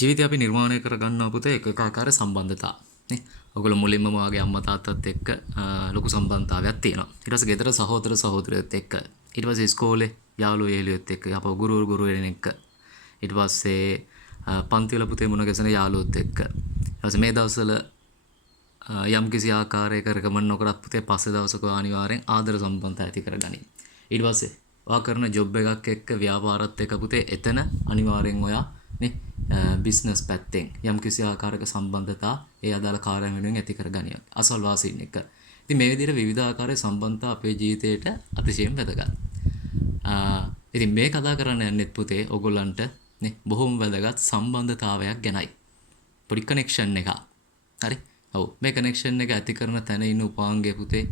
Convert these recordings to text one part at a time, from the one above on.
ජීවිතය අපි නිර්මාණය කරගන්නවා පුතේ එක ආකාර සම්බන්ධතා නේ. ඔයගොල්ලෝ මුලින්ම මාගේ අම්මා තාත්තත් එක්ක ලොකු සම්බන්ධතාවයක් තියෙනවා. ඊට පස්සේ ගෙදර සහෝදර සහෝදරියොත් එක්ක. ඊට පස්සේ ඉස්කෝලේ යාළුවෝ යාළුවියොත් එක්ක. අපෝ ගුරු ගුරුවරයන් එක්ක. ඊට පස්සේ පන්ති වල පුතේ මුණ ගැසෙන යාළුවොත් එක්ක. ඊට පස්සේ මේ දවස්වල යම් කිසි ආකාරයක රෙකමන්ඩ් නොකරත් පුතේ පස්සේ දවසක අනිවාර්යෙන් ආදර සම්බන්ධතා ඇති කරගනි. ඊට පස්සේ ඔයා කරන ජොබ් එකක් එක්ක ව්‍යාපාරات එක්ක පුතේ එතන අනිවාර්යෙන් ඔයා නේ බිස්නස් පැත්තෙන් යම් කිසි ආකාරයක සම්බන්ධතා ඒ අදාළ කාර්යයන් වෙනුවෙන් ඇති කරගනිය. අසල්වාසීන් එක්ක. ඉතින් මේ විදිහට විවිධ ආකාරයේ සම්බන්ධතා අපේ ජීවිතේට අතිශයින් වැදගත්. ඉතින් මේ කතා කරන්න යන්නෙත් පුතේ ඔයගොල්ලන්ට නේ බොහොම වැදගත් සම්බන්ධතාවයක් ගැනයි. පොඩි කනෙක්ෂන් එකක්. හරි? ඔව් මේ කනෙක්ෂන් එක ඇති කරන තැන ඉන්න උපාංගය පුතේ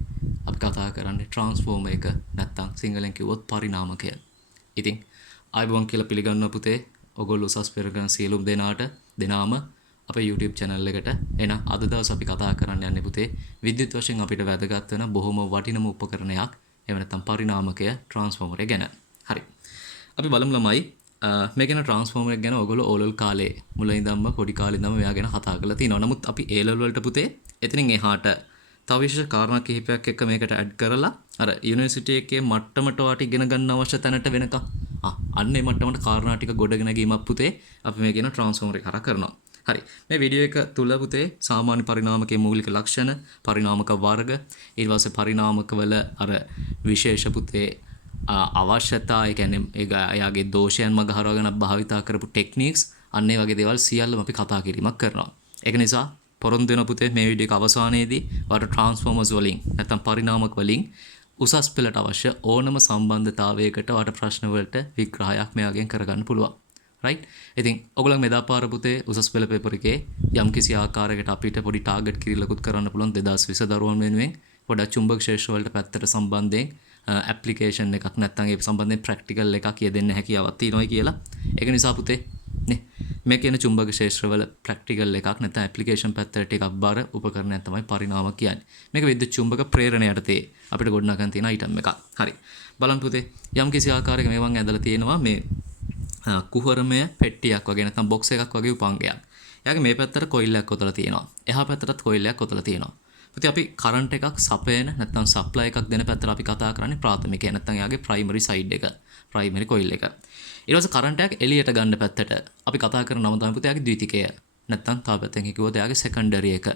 අපි කතා කරන්නේ ට්‍රාන්ස්ෆෝමර් එක නැත්නම් සිංහලෙන් කිව්වොත් පරිණාමකය. ඉතින් ආයිබෝන් කියලා පිළිගන්නවා පුතේ. ඔගොල්ලෝ උසස් පෙර කරන සියලුම දෙනාම අපේ YouTube channel එකට එන අද දවස් අපි කතා කරන්න යන්නේ පුතේ විද්‍යුත් වශයෙන් අපිට වැදගත් වෙන බොහොම වටිනම උපකරණයක් එහෙම නැත්නම් පරිණාමකය ට්‍රාන්ස්ෆෝමර් ගැන. හරි. අපි බලමු ළමයි මේ ගැන ට්‍රාන්ස්ෆෝමර් ගැන ඔයගොල්ලෝ ඕලල් කාලේ මුල ඉඳන්ම පොඩි කාලේ ඉඳන්ම මෙයා ගැන කතා කරලා තියෙනවා. නමුත් අපි A level වලට පුතේ එතනින් එහාට තව විශේෂ කාරණා කිහිපයක් එක්ක මේකට ඇඩ් කරලා අර යුනිවර්සිටි එකේ මට්ටමට වාට ඉගෙන ගන්න අවශ්‍ය තැනට වෙනකම් අන්නේ මට්ටමට කාරණා ටික ගොඩගෙන ගැනීමක් පුතේ අපි මේ කියන ට්‍රාන්ස්ෆෝමර් එක කරා කරනවා. හරි. මේ වීඩියෝ එක තුල පුතේ සාමාන්‍ය පරිණාමකයේ මූලික ලක්ෂණ, පරිණාමක වර්ග, ඊට පස්සේ පරිණාමක වල අර විශේෂ පුතේ අවශ්‍යතා, ඒ කියන්නේ එයාගේ දෝෂයන් මග හරවගෙන භාවිතා කරපු ටෙක්නික්ස්, අන්න ඒ වගේ දේවල් සියල්ලම අපි කතා කිරීමක් කරනවා. ඒක නිසා පොරොන්දු වෙන පුතේ මේ වීඩියෝ එක අවසානයේදී වට ට්‍රාන්ස්ෆෝමර්ස් වලින් නැත්නම් පරිණාමක වලින් උසස් පෙළට අවශ්‍ය ඕනම සම්බන්ධතාවයකට වට ප්‍රශ්න වලට විග්‍රහයක් මෙයාගෙන් කරගන්න පුළුවන්. රයිට්? ඉතින් ඔයගොල්ලන් මෙදා පාර පුතේ උසස් පෙළ පේපර් එකේ යම් කිසි ආකාරයකට අපිට පොඩි ටාගට් කිරිල්ලකුත් කරන්න පුළුවන් 2020 දරුවන් වෙනුවෙන් පොඩක් චුම්බක ක්ෂේත්‍ර වලට පැත්තට සම්බන්ධයෙන් ඇප්ලිකේෂන් එකක් නැත්නම් ඒ සම්බන්ධයෙන් ප්‍රැක්ටිකල් එකක් යෙදෙන්න හැකියාවක් තියෙනවායි කියලා. ඒක නිසා පුතේ නේ මේ කියන චුම්බක ක්ෂේත්‍රවල ප්‍රැක්ටිකල් එකක් නැත්නම් ඇප්ලිකේෂන් පැත්තට ටිකක් බර උපකරණයක් තමයි පරිණාමක කියන්නේ. මේක විද්‍යුත් චුම්බක ප්‍රේරණය යටතේ අපිට ගොඩනගන්න තියෙන අයිටම් එකක්. හරි. බලන්න පුතේ යම් කිසි ආකාරයක මේවන් ඇදලා තියෙනවා මේ කුහරමය පෙට්ටියක් වගේ නැත්නම් බොක්ස් එකක් වගේ උපාංගයක්. එයාගේ මේ පැත්තට කොයිල් එකක් ඔතලා තියෙනවා. එහා පැත්තටත් කොයිල් එකක් ඔතලා තියෙනවා. පුතේ අපි කරන්ට් එකක් සපයන නැත්නම් සප්ලයි එකක් දෙන පැත්තට අපි කතා කරන්නේ ප්‍රාථමිකය නැත්නම් එයාගේ ප්‍රයිමරි සයිඩ් එක. ප්‍රයිමරි කොයිල් එක. ඊට පස්සේ කරන්ට් එකක් එළියට ගන්න පැත්තට අපි කතා කරන නම තමයි පුතේ එයාගේ ද්විතීකය. නැත්නම් තව පැත්තකින් කිව්වොත් එයාගේ සෙකන්ඩරි එක.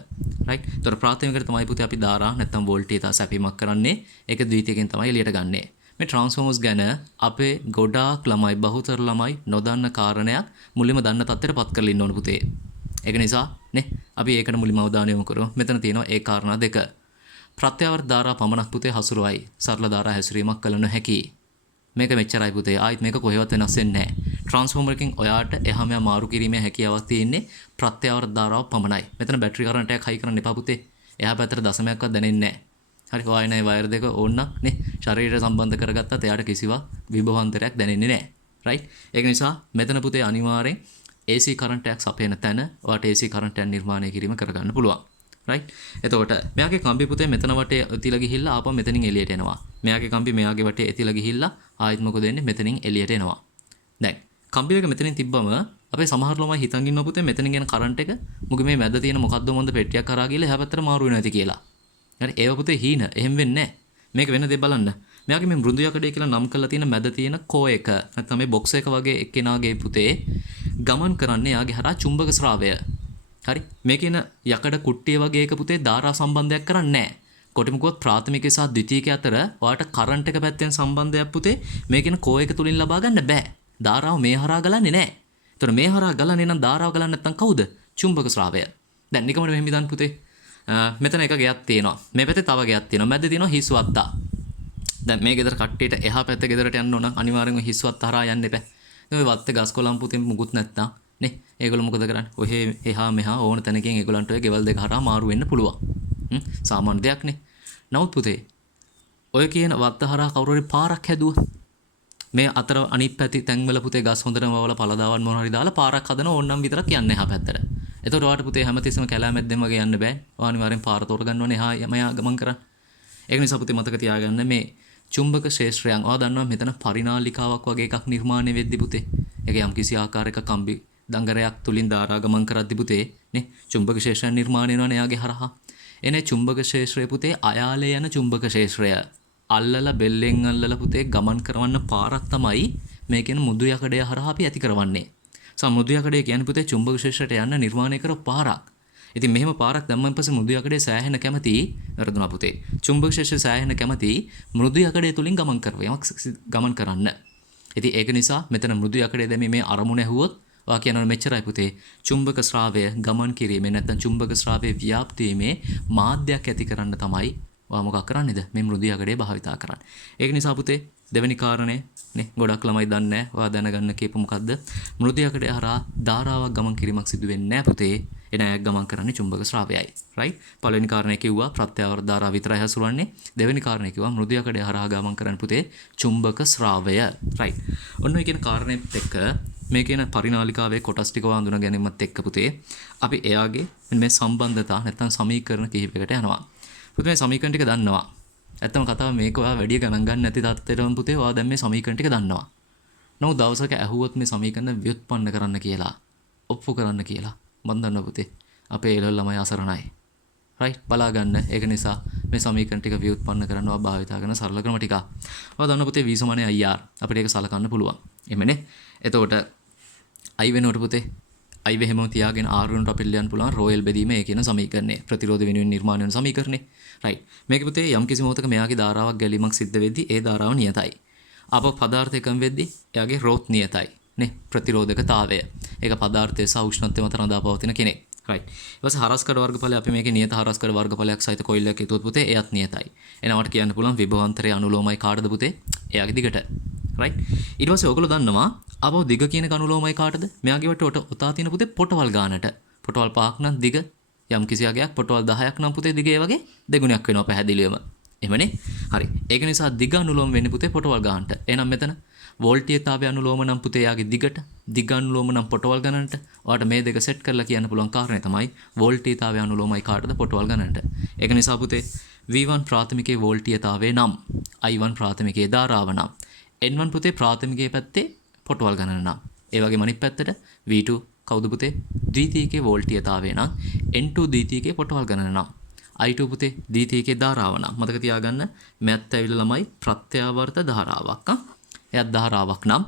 රයිට්? ඒතර ප්‍රාථමිකයට තමයි පුතේ අපි ධාරා නැත්නම් වෝල්ටේජ් සැපීමක් කරන්නේ. ඒක ද්විතීකයෙන් තමයි එළියට ගන්නෙ. මේ ට්‍රාන්ස්ෆෝමර්ස් ගැන අපේ ගොඩාක් ළමයි බහුතර ළමයි නොදන්න කාරණයක් මුලින්ම දන්න තත්ත්වයට පත් කරලා ඉන්න ඕන පුතේ. ඒක නිසා නේ අපි ඒකට මුලින්ම අවධානය යොමු කරමු. මෙතන තියෙනවා ඒ කාරණා දෙක. ප්‍රත්‍යවර්ත ධාරා පමණක් පුතේ හසුරුවයි. සරල ධාරා හැසිරීමක් කළ නොහැකි. මේක මෙච්චරයි පුතේ. ආයිත් මේක කොහෙවත් වෙනස් වෙන්නේ නැහැ. ට්‍රාන්ස්ෆෝමර් එකකින් ඔයාට එහා මෙහා මාරු කිරීමේ හැකියාවක් තියෙන්නේ ප්‍රත්‍යවර්ත ධාරාව පමණයි. මෙතන බැටරි කරන්ට් එකක් හයි කරන්න එපා පුතේ. එහා පැත්තට දශමයක්වත් දැනෙන්නේ නැහැ. හරි ඔයනේ වයර් දෙක ඕන්න නේ ශරීරයට සම්බන්ධ කරගත්තත් එයාට කිසිවක් විභවාන්තරයක් දැනෙන්නේ නැහැ. රයිට්? ඒක නිසා මෙතන පුතේ අනිවාර්යෙන් AC කරන්ට් එකක් සපයන තැන ඔයාට AC කරන්ට් එකක් නිර්මාණය කිරීම කරගන්න පුළුවන්. රයිට්? එතකොට මෙයාගේ කම්බි පුතේ මෙතන වටේ ඇතිලා ගිහිල්ලා ආපහු මෙතනින් එළියට එනවා. මෙයාගේ කම්බි මෙයාගේ වටේ ඇතිලා ගිහිල්ලා ආයෙත් මොකද වෙන්නේ? මෙතනින් එළියට එනවා. දැන් කම්බි එක මෙතනින් තිබ්බම අපේ සමහර ළමයි හිතන් ඉන්නවා පුතේ මෙතනින් යන කරන්ට් එක මුගේ මේ මැද තියෙන මොකද්ද මොන්ද පෙට්ටියක් කරා ගිහලා එහා පැත්තට මාරු වෙනවා ඇති කියලා. හරි ඒව පුතේ හීන එහෙම වෙන්නේ නැහැ. මේක වෙන දේ බලන්න. මෙයාගේ මේ මෘදු යකඩේ කියලා නම් කරලා තියෙන මැද තියෙන කෝ එක නැත්නම් මේ බොක්ස් එක වගේ එක්කෙනාගේ පුතේ ගමන් කරන්නේ යාගේ හරහා චුම්බක ස්‍රාවය. හරි මේ කියන යකඩ කුට්ටිය වගේ එක පුතේ ධාරා සම්බන්ධයක් කරන්නේ නැහැ. කොටිම කිව්වොත් ප්‍රාථමික සහ ද්විතීක අතර ඔයාලට කරන්ට් එක පැත්තෙන් සම්බන්ධයක් පුතේ මේ කියන කෝ එක තුලින් ලබා ගන්න බෑ. ධාරාව මේ හරහා ගලන්නේ නැහැ. ඒතර මේ හරහා ගලන්නේ නම් ධාරාව ගලන්නේ නැත්නම් කවුද? චුම්බක ස්‍රාවය. දැන් නිකමට මෙහෙම ඉදන් පුතේ මෙතන එක ගයක් තියෙනවා. මේ පැත්තේ තව ගයක් තියෙනවා. මැද තියෙනවා හිස් වත්තා. දැන් මේ ගෙදර කට්ටියට එහා පැත්ත ගෙදරට යන්න ඕන අනිවාර්යෙන්ම හිස් වත්ත හරහා යන්න එපා. මේ වත්තේ ගස් කොළන් පුතේ මුකුත් නැත්නම් නේ. ඒගොල්ලෝ මොකද කරන්නේ? ඔහේ එහා මෙහා ඕන තැනකින් ඒගොල්ලන්ට ඔය ගෙවල් දෙක හරහා මාරු වෙන්න පුළුවන්. සාමාන්‍ය දෙයක් නේ. නමුත් පුතේ ඔය කියන වත්ත හරහා කවුරු හරි පාරක් හැදුවා. මේ අතර අනිත් පැති තැන්වල පුතේ ගස් හොඳටම වවලා පළදාවන් මොන හරි දාලා පාරක් හදන ඕන්නම් විතරක් යන්නේ එහා පැත්තට. එතකොට ඔයාලට පුතේ හැමතිස්සෙම කැලෑමැද්දෙන් වගේ යන්න බෑ. ඔයා අනිවාර්යෙන් පාර තෝරගන්න ඕනේ එහා යමයා ගමන් කරන්න. ඒක නිසා පුතේ මතක තියාගන්න මේ චුම්බක ශේෂ්ත්‍රයන් ඔයා දන්නවා මෙතන පරිනාලිකාවක් වගේ එකක් නිර්මාණය වෙද්දි පුතේ. ඒක යම් කිසි ආකාරයක කම්බි දඟරයක් තුලින් ධාරා ගමන් කරද්දි පුතේ නේ චුම්බක ක්ෂේත්‍රය නිර්මාණය වෙනවනේ එයාගේ හරහා. එනේ චුම්බක ක්ෂේත්‍රය පුතේ අයාලේ යන චුම්බක ක්ෂේත්‍රය. අල්ලලා බෙල්ලෙන් අල්ලලා පුතේ ගමන් කරවන්න පාරක් තමයි මේ කියන මෘදු යකඩය හරහා අපි ඇති කරවන්නේ. මෘදු යකඩය කියන්නේ පුතේ චුම්බක ක්ෂේත්‍රයට යන්න නිර්මාණය කරපු පාරක්. ඉතින් මෙහෙම පාරක් දැම්මන් පස්සේ මෘදු යකඩේ සෑහෙන කැමති වරදුනා පුතේ. චුම්බක ක්ෂේත්‍රය සෑහෙන කැමති මෘදු යකඩය තුලින් ගමන් කරවීමක් ගමන් කරන්න. ඉතින් ඒක නිසා මෙතන මෘදු යකඩය දැමීමේ අරමුණ ඇහුවොත් ඔයා කියනවා මෙච්චරයි පුතේ. චුම්බක ස්‍රාවය ගමන් කිරීමේ නැත්නම් චුම්බක ස්‍රාවයේ ව්‍යාප්තියේ මාධ්‍යයක් ඇති කරන්න තමයි ඔයා මොකක් කරන්නේද? මේ මෘදු යකඩය භාවිතා කරන්නේ. ඒක නිසා පුතේ දෙවෙනි කාරණේ නේ ගොඩක් ළමයි දන්නේ නැහැ. ඔයා දැනගන්න කීප මොකද්ද? මෘදු යකඩය හරහා ධාරාවක් ගමන් කිරීමක් සිදු වෙන්නේ නැහැ පුතේ. එනයක් ගමන් කරන්නේ චුම්බක ස්‍රාවයයි. රයිට්? පළවෙනි කාරණේ කිව්වා ප්‍රත්‍යවර්ත ධාරාව විතරයි හසුරවන්නේ. දෙවෙනි කාරණේ කිව්වා මෘදු යකඩය හරහා ගමන් කරන්නේ පුතේ චුම්බක ස්‍රාවය. රයිට්? ඔන්න ඔය කියන කාරණේත් එක්ක මේ කියන පරිනාලිකාවේ කොටස් ටික හඳුනා ගැනීමත් එක්ක පුතේ අපි එයාගේ මේ සම්බන්ධතා නැත්නම් සමීකරණ කිහිපයකට යනවා. පුතේ මේ සමීකරණ ටික දන්නවා. ඇත්තම කතාව මේක ඔයා වැඩි ගණන් ගන්න නැති තත්ත්වයටම පුතේ ඔයා දැන් මේ සමීකරණ ටික දන්නවා. නමුත් දවසක ඇහුවොත් මේ සමීකරණ ව්‍යුත්පන්න කරන්න කියලා, ඔප්පු කරන්න කියලා මම දන්නවා පුතේ. අපේ ඒලවල ළමයි අසරණයි. රයිට්? බලා ගන්න. ඒක නිසා මේ සමීකරණ ටික ව්‍යුත්පන්න කරනවා භාවිතා කරන සරල ක්‍රම ටික. ඔයා දන්න පුතේ v = ir. අපිට ඒක සලකන්න පුළුවන්. එමෙනේ. එතකොට I වෙනකොට පුතේ I වෙහෙම තියාගෙන R වෙනට අපිට ලියන්න පුළුවන් රෝයල් බෙදීම ඒ කියන සමීකරණය. ප්‍රතිරෝධ වෙනුවෙන් නිර්මාණය වෙන සමීකරණය. රයිට්. මේක පුතේ යම් කිසි මොහොතක මෙයාගේ ධාරාවක් ගැලීමක් සිද්ධ වෙද්දී ඒ ධාරාව නියතයි. අප පදාර්ථ එකම වෙද්දී එයාගේ රෝත් නියතයි. නේ ප්‍රතිරෝධකතාවය. ඒක පදාර්ථයේ සහ උෂ්ණත්වය මත රඳා පවතින කෙනෙක්. රයිට්. ඊට පස්සේ හරස්කඩ වර්ගඵලය අපි මේකේ නියත හරස්කඩ වර්ගඵලයක් සහිත කොයිල් එකක් හිතුවොත් පුතේ එයත් නියතයි. එනවට කියන්න පුළුවන් විභවාන්තරයේ අනුලෝමයි කාටද පුතේ? එයාගේ දිගට. රයිට්. ඊට පස්සේ ඔයගොල්ලෝ දන්නවා ආපහු දිග කියන කනුලෝමයි කාටද? මෙයාගේ වට ඔතා තියෙන පුතේ පොටවල් ගානට. පොටවල් 5ක් නම් දිග යම් කිසි යගයක් පොටවල් 10ක් නම් පුතේ දිග ඒ වගේ දෙගුණයක් වෙනවා පැහැදිලිවම. එහෙමනේ? හරි. ඒක නිසා දිග අනුලෝම වෙන්නේ පුතේ පොටවල් ගානට. එහෙනම් මෙතන වෝල්ටීයතාවය අනුලෝම නම් පුතේ යාගේ දිගට, දිග අනුලෝම නම් පොටවල් ගණනට. ඔයාලට මේ දෙක සෙට් කරලා කියන්න පුළුවන් කාරණේ තමයි වෝල්ටීයතාවය අනුලෝමයි කාටද පොටවල් ගණනට. ඒක නිසා පුතේ V1 ප්‍රාථමිකයේ වෝල්ටීයතාවය නම් I1 ප්‍රාථමිකයේ ධාරාව නම් N1 පුතේ ප්‍රාථමිකයේ පැත්තේ පොටවල් ගණන නම් ඒ වගේම අනිත් පැත්තට V2 කවුද පුතේ ද්විතීයිකයේ වෝල්ටීයතාවය නම් N2 ද්විතීයිකයේ පොටවල් ගණන නම් I2 පුතේ ද්විතීයිකයේ ධාරාව නම් මතක තියාගන්න මැත් ඇවිල්ලා ළමයි ප්‍රත්‍යාවර්ත ධාරාවක් එයත් ධාරාවක් නම්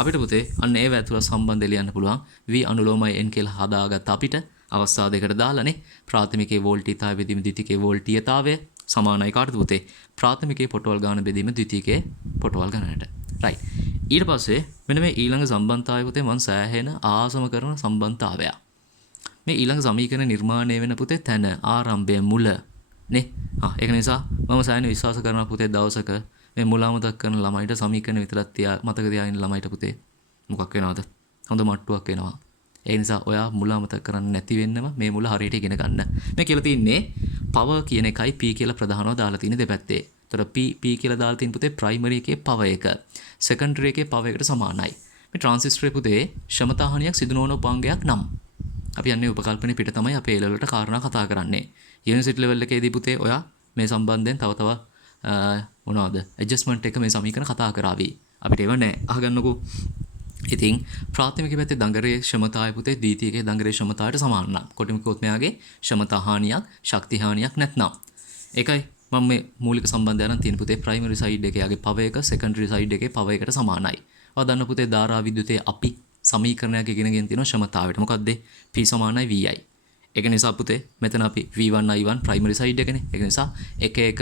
අපිට පුතේ අන්න ඒව ඇතුළත සම්බන්ධය ලියන්න පුළුවන් V අනුලෝමයි N කියලා හදාගත්ත අපිට අවස්ථා දෙකට දාලානේ ප්‍රාථමිකයේ වෝල්ටීයතාවය බෙදීම ද්විතීයිකයේ වෝල්ටීයතාවය සමානයි කාටද පුතේ ප්‍රාථමිකයේ පොටවල් ගාන බෙදීම ද්විතීයිකයේ පොටවල් ගණනට. රයිට්. ඊට පස්සේ මෙන්න මේ ඊළඟ සම්බන්ධතාවය පුතේ මම සෑහෙන ආසම කරන සම්බන්ධතාවය. මේ ඊළඟ සමීකරණ නිර්මාණය වෙන පුතේ තැන ආරම්භය මුල නේ. ඒක නිසා මම සෑහෙන විශ්වාස කරනවා පුතේ දවසක මේ මුල අමතක කරන ළමයිට සමීකරණ විතරක් මතක තියාගෙන ළමයිට පුතේ මොකක් වෙනවද? හොඳ මට්ටුවක් වෙනවා. ඒ නිසා ඔයා මුල අමතක කරන්නේ නැති වෙන්නම මේ මුල හරියට ඉගෙන ගන්න. මේ කියලා තින්නේ පවර් කියන එකයි P කියලා ප්‍රධානව දාලා තියෙන දෙපැත්තේ. එතකොට P කියලා දාලා තියෙන පුතේ ප්‍රයිමරි එකේ පවර් එක. සෙකන්ඩරි එකේ පවර් එකට සමානයි. මේ ට්‍රාන්සිස්ටරේ පුතේ ක්ෂමතා හානියක් සිදු නොවන උපාංගයක් නම් අපි යන්නේ උපකල්පනයේ පිට තමයි අපේ ලෙවල් වලට කාරණා කතා කරන්නේ. යුනිවර්සිටි ලෙවල් එකේදී පුතේ ඔයා මේ සම්බන්ධයෙන් තව මොනවද ඇඩ්ජස්ට්මන්ට් එක මේ සමීකරණ කතා කරાવી. අපිට ඒව නෑ අහගන්නකෝ. ඉතින් ප්‍රාථමික පැත්තේ දඟරේ ක්ෂමතාවය පුතේ ද්විතීයිකයේ දඟරේ ක්ෂමතාවයට සමාන නම් කොටිම කිව්වොත් මෙයාගේ ක්ෂමතා හානියක් ශක්ති හානියක් නැත්නම් ඒකයි මම මේ මූලික සම්බන්ධය අරන් තියෙන පුතේ ප්‍රයිමරි සයිඩ් එකේ යාගේ පවර් එක සෙකන්ඩරි සයිඩ් එකේ පවර් එකට සමානයි. ඔයා දන්න පුතේ ධාරා විද්‍යුතයේ අපි සමීකරණයක් ඉගෙනගෙන තියෙනවා ක්ෂමතාවයට. මොකක්ද? P = VI. ඒක නිසා පුතේ මෙතන අපි V1 I1 ප්‍රයිමරි සයිඩ් එකනේ. ඒක නිසා එක එක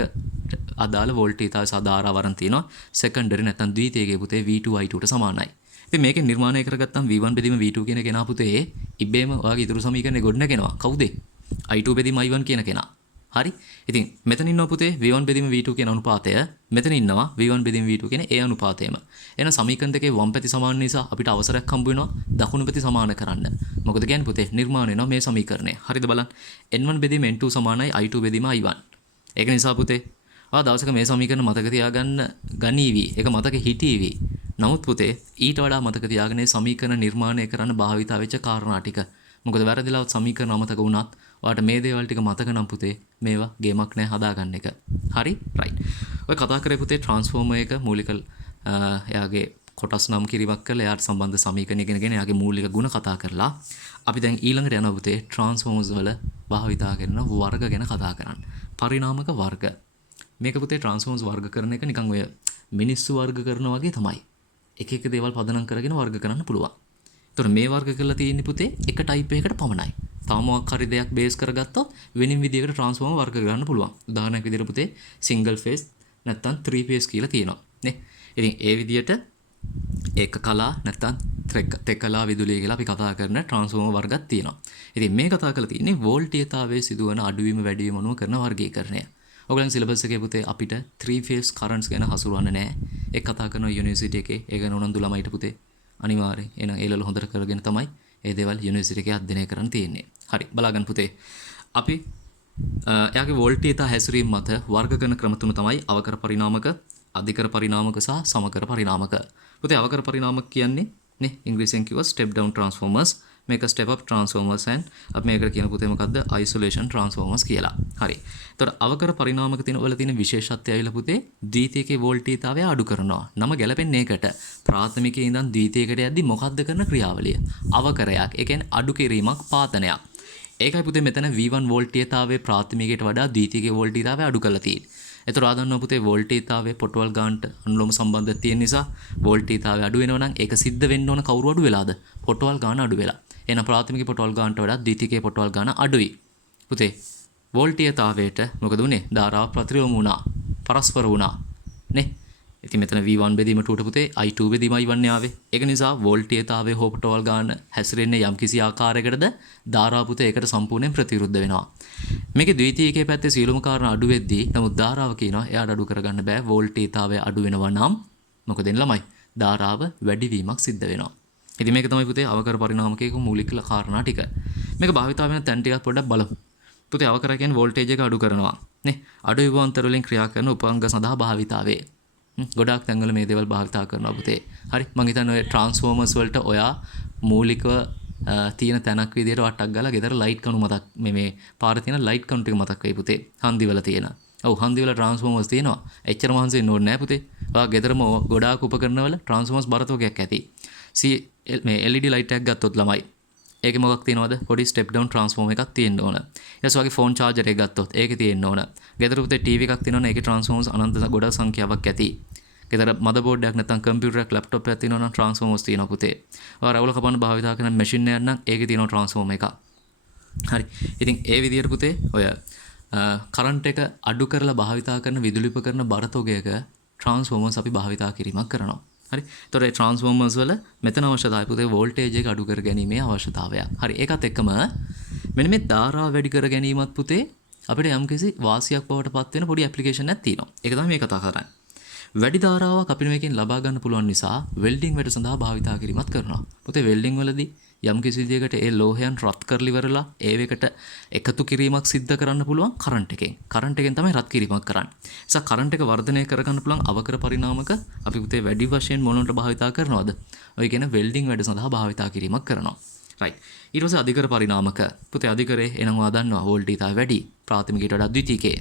අදාළ වෝල්ටීයතාවය සහ ධාරාව වරන් තියෙනවා. සෙකන්ඩරි නැත්නම් ද්විතීයිකයේ පුතේ V2 I2ට සමානයි. ඉතින් මේකෙන් නිර්මාණය කරගත්තම V1 බෙදීම V2 කියන කෙනා පුතේ ඉබේම ඔයාගේ ඉතුරු සමීකරණේ ගොඩනගෙනවා. කවුද? I2 බෙදීම I1 කියන කෙනා. හරි. ඉතින් මෙතන ඉන්නවා පුතේ V1 බෙදීම V2 කියන අනුපාතය. මෙතන ඉන්නවා V1 බෙදීම V2 කියන ඒ අනුපාතයම. එහෙනම් සමීකරණ දෙකේ වම් පැති සමාන නිසා අපිට අවසරයක් හම්බ වෙනවා දකුණු පැති සමාන කරන්න. මොකද කියන්නේ පුතේ නිර්මාණය වෙනවා මේ සමීකරණය. හරිද බලන්න. N1 බෙදීම N2 සමානයි I2 බෙදීම I1. ඒක නිසා පුතේ දවසක මේ සමීකරණ මතක තියාගන්න ගනීවි. ඒක මතක හිටීවි. නමුත් පුතේ ඊට වඩා මතක තියාගෙන සමීකරණ නිර්මාණය කරන්න භාවිතා වෙච්ච කාරණා ටික. මොකද වැරදිලා සමීකරණ අමතක වුණත් ඔයාලට මේ දේවල් ටික මතක නම් පුතේ මේවා ගේමක් නෑ හදාගන්න එක. හරි? රයිට්. ඔය කතා කරේ පුතේ ට්‍රාන්ස්ෆෝමර් එක මූලික එයාගේ කොටස් නම් කිරීමක් කරලා එයාට සම්බන්ධ සමීකරණ ඉගෙනගෙන එයාගේ මූලික ගුණ කතා කරලා අපි දැන් ඊළඟට යනවා පුතේ ට්‍රාන්ස්ෆෝමර්ස් වල භාවිතා කරන වර්ග ගැන කතා කරන්න. පරිණාමක වර්ග. මේක පුතේ ට්‍රාන්ස්ෆෝමර්ස් වර්ග කරන එක නිකන් ඔය මිනිස්සු වර්ග කරනවා වගේ තමයි. එක එක දේවල් පදනම් කරගෙන වර්ග කරන්න පුළුවන්. ඒතර මේ වර්ග කරලා තියෙන්නේ පුතේ එක ටයිප් එකකට පමණයි. තව මොකක් හරි දෙයක් බේස් කරගත්තොත් වෙනින් විදියකට ට්‍රාන්ස්ෆෝමර් වර්ග කරන්න පුළුවන්. උදාහරණයක් විදිහට පුතේ සිංගල් ෆේස් නැත්නම් 3 ෆේස් කියලා තියෙනවා. නේ. ඉතින් ඒ විදියට ඒක කලා නැත්නම් තෙකලා විදුලිය කියලා අපි කතා කරන ට්‍රාන්ස්ෆෝමර් වර්ගයක් තියෙනවා. ඉතින් මේ කතා කරලා තියෙන්නේ වෝල්ටීයතාවයේ සිදුවන අඩුවීම වැඩිවීම අනුව කරන වර්ගීකරණය. ඔයගොල්ලන් සිලබස් එකේ පුතේ අපිට 3 ෆේස් කරන්ට්ස් ගැන හසුරවන්න නැහැ. ඒක කතා කරන යුනිවර්සිටි එකේ ඒ ගැන උනන්දු ළමයිට පුතේ අනිවාර්යෙන් එහෙනම් ඒ ලෙවල් හොඳට කරගෙන තමයි ඒ දේවල් යුනිවර්සිටි එකේ අධ්‍යයනය කරන්න තියෙන්නේ. හරි බලගන්න පුතේ. අපි එයාගේ වෝල්ටීයතා හැසිරීම මත වර්ග කරන ක්‍රම තුන තමයි අවකර පරිණාමක, අධිකර පරිණාමක සහ සමකර පරිණාමක. පුතේ අවකර පරිණාමක කියන්නේ නේ ඉංග්‍රීසියෙන් කිව්වා step down transformers, මේක step up transformers and අපි මේකට කියන පුතේ මොකද්ද isolation transformers කියලා. හරි. එතකොට අවකර පරිණාමක තියෙන වල තියෙන විශේෂත්වය ඇවිල්ලා පුතේ ද්විතීයිකේ වෝල්ටීයතාවය අඩු කරනවා. නම ගැලපෙන්නේ ඒකට. ප්‍රාථමිකයේ ඉඳන් ද්විතීයකට යද්දි මොකද්ද කරන ක්‍රියාවලිය? අවකරයක්. ඒ කියන්නේ අඩු කිරීමක්, පාතනයක්. ඒකයි පුතේ මෙතන V1 වෝල්ටීයතාවයේ ප්‍රාථමිකයට වඩා ද්විතීයිකේ වෝල්ටීයතාවය අඩු කරලා තියෙන්නේ. එතකොට ආදන්නවා පුතේ වෝල්ටීයතාවයේ පොටවල් ගානට අනුලෝම සම්බන්ධයක් තියෙන නිසා වෝල්ටීයතාවය අඩු වෙනවා නම් ඒක සිද්ධ වෙන්න ඕන කවුරු අඩු වෙලාද? පොටවල් ගාන අඩු වෙලා. එහෙනම් ප්‍රාථමික පොටවල් ගානට වඩා ද්විතීයිකේ පොටවල් ගාන අඩුයි. පුතේ වෝල්ටීයතාවයට මොකද උනේ? ධාරාව ප්‍රතිලෝම වුණා. පරස්පර වුණා. නේ? ඉතින් මෙතන V1 බෙදීමට උට පුතේ I2 බෙදීම I1 ආවේ. ඒක නිසා වෝල්ටීයතාවයේ හෝ පොටවල් ගාන හැසිරෙන්නේ යම්කිසි ආකාරයකටද ධාරාව පුතේ ඒකට සම්පූර්ණයෙන් ප්‍රතිවිරුද්ධ වෙනවා. මේකේ ද්විතීයිකයේ පැත්තේ සියලුම කාරණා අඩු වෙද්දී නමුත් ධාරාව කියනවා එයාට අඩු කරගන්න බෑ. වෝල්ටීයතාවය අඩු වෙනවා නම් මොකද වෙන්නේ ළමයි? ධාරාව වැඩිවීමක් සිද්ධ වෙනවා. ඉතින් මේක තමයි පුතේ අවකර පරිණාමකයක මූලික කාරණා ටික. මේක භාවිතා වෙන තැන් ටිකක් පොඩ්ඩක් බලමු. පුතේ අවකර කියන්නේ වෝල්ටේජ් එක අඩු කරනවා. නේ? අඩු විභවාන්තර වලින් ක්‍රියා කරන උපාංග සඳහා භාවිතාවේ. ගොඩාක් තැන්වල මේ දේවල් භාවිතා කරනවා පුතේ. හරි. මම හිතන්නේ ඔය ට්‍රාන්ස්ෆෝමර්ස් වලට ඔයා මූලිකව තියෙන තැනක් විදියට වටක් ගාලා ගෙදර ලයිට් කණු මතක් මේ පාරේ තියෙන ලයිට් කණු ටික මතක් වෙයි පුතේ. හන්දිවල තියෙන. ඔව් හන්දිවල ට්‍රාන්ස්ෆෝමර්ස් තියෙනවා. එච්චර මහන්සි වෙන්න ඕනේ නැහැ පුතේ. ඔයා ගෙදරම ගොඩාක් උපකරණවල ට්‍රාන්ස්ෆෝමර්ස් බරතෝගයක් ඇති. මේ LED ලයිට් එකක් ගත්තොත් ළමයි. ඒකේ මොකක් තියෙනවද? පොඩි ස්ටෙප් ඩවුන් ට්‍රාන්ස්ෆෝමර් එකක් තියෙන්න ඕන. ඊට වගේ ෆෝන් චාර්ජර් එකක් ගත්තොත් ඒකේ තියෙන්න ඕන. ගෙදර පුතේ ටීවී එකක් තියෙනවනේ ඒකේ ට්‍රාන්ස්ෆෝමර්ස් අනන්ත ගොඩක් සංඛ්‍යාවක් ඇති. ගෙදර මදර්බෝඩ් එකක් නැත්නම් කම්පියුටර් එකක් ලැප්ටොප් එකක් තියෙනවා නම් ට්‍රාන්ස්ෆෝමර්ස් තියෙනවා පුතේ. ඔය රවුල කපන්න භාවිතා කරන මැෂින් එකක් නම් ඒකේ තියෙනවා ට්‍රාන්ස්ෆෝමර් එකක්. හරි. ඉතින් ඒ විදියට පුතේ ඔය කරන්ට් එක අඩු කරලා භාවිතා කරන විදුලි උපකරණ බරතොගයක ට්‍රාන්ස්ෆෝමර්ස් අපි භාවිතා කිරීමක් කරනවා. හරි. ඒතකොට ඒ ට්‍රාන්ස්ෆෝමර්ස් වල මෙතන අවශ්‍යතාවය පුතේ වෝල්ටේජ් එක අඩු කර ගැනීමේ අවශ්‍යතාවයක්. හරි. ඒකත් එක්කම මෙන්න මේ ධාරාව වැඩි කර ගැනීමත් පුතේ අපිට යම්කිසි වාසියක් බවට පත් වෙන පොඩි ඇප්ලිකේෂන් එකක් තියෙනවා. ඒක තමයි මේ කතා කරන්නේ. වැඩි ධාරාවක් අපිට මේකෙන් ලබා ගන්න පුළුවන් නිසා වෙල්ඩින් වැඩ සඳහා භාවිතා කිරීමත් කරනවා. පුතේ වෙල්ඩින් වලදී යම්කිසි විදියකට ඒ ලෝහයන් රත් කරලි වරලා ඒවකට එකතු කිරීමක් සිද්ධ කරන්න පුළුවන් කරන්ට් එකෙන්. කරන්ට් එකෙන් තමයි රත් කිරීමක් කරන්නේ. ඒ නිසා කරන්ට් එක වර්ධනය කරගන්න පුළුවන් අවකර පරිණාමක අපි පුතේ වැඩි වශයෙන් මොනකට භාවිතා කරනවද? ඔය කියන වෙල්ඩින් වැඩ සඳහා භාවිතා කිරීමක් කරනවා. රයිට්. ඊට පස්සේ අධිකර පරිණාමක. පුතේ අධිකරේ එනම් ඔයා දන්නවා වෝල්ටීයතාවය වැඩි. ප්‍රාථමිකයට වඩා ද්විතීයිකේ.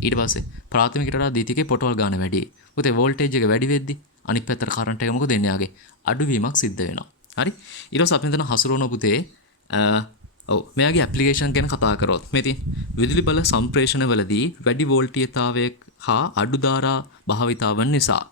ඊට පස්සේ ප්‍රාථමිකයට වඩා ද්විතීයිකේ පොටවල් ගාන වැඩි. පුතේ වෝල්ටේජ් එක වැඩි වෙද්දි අනිත් පැත්තට කරන්ට් එක මොකද වෙන්නේ යාගේ? අඩුවීමක් සිද්ධ වෙනවා. හරි. ඊට පස්සේ අපි මෙතන හසුරවන පුතේ මෙයාගේ ඇප්ලිකේෂන් ගැන කතා කරොත් මේ තියෙන විදුලි බල සම්ප්‍රේෂණවලදී වැඩි වෝල්ටීයතාවයක් හා අඩු ධාරා භාවිතාවන් නිසා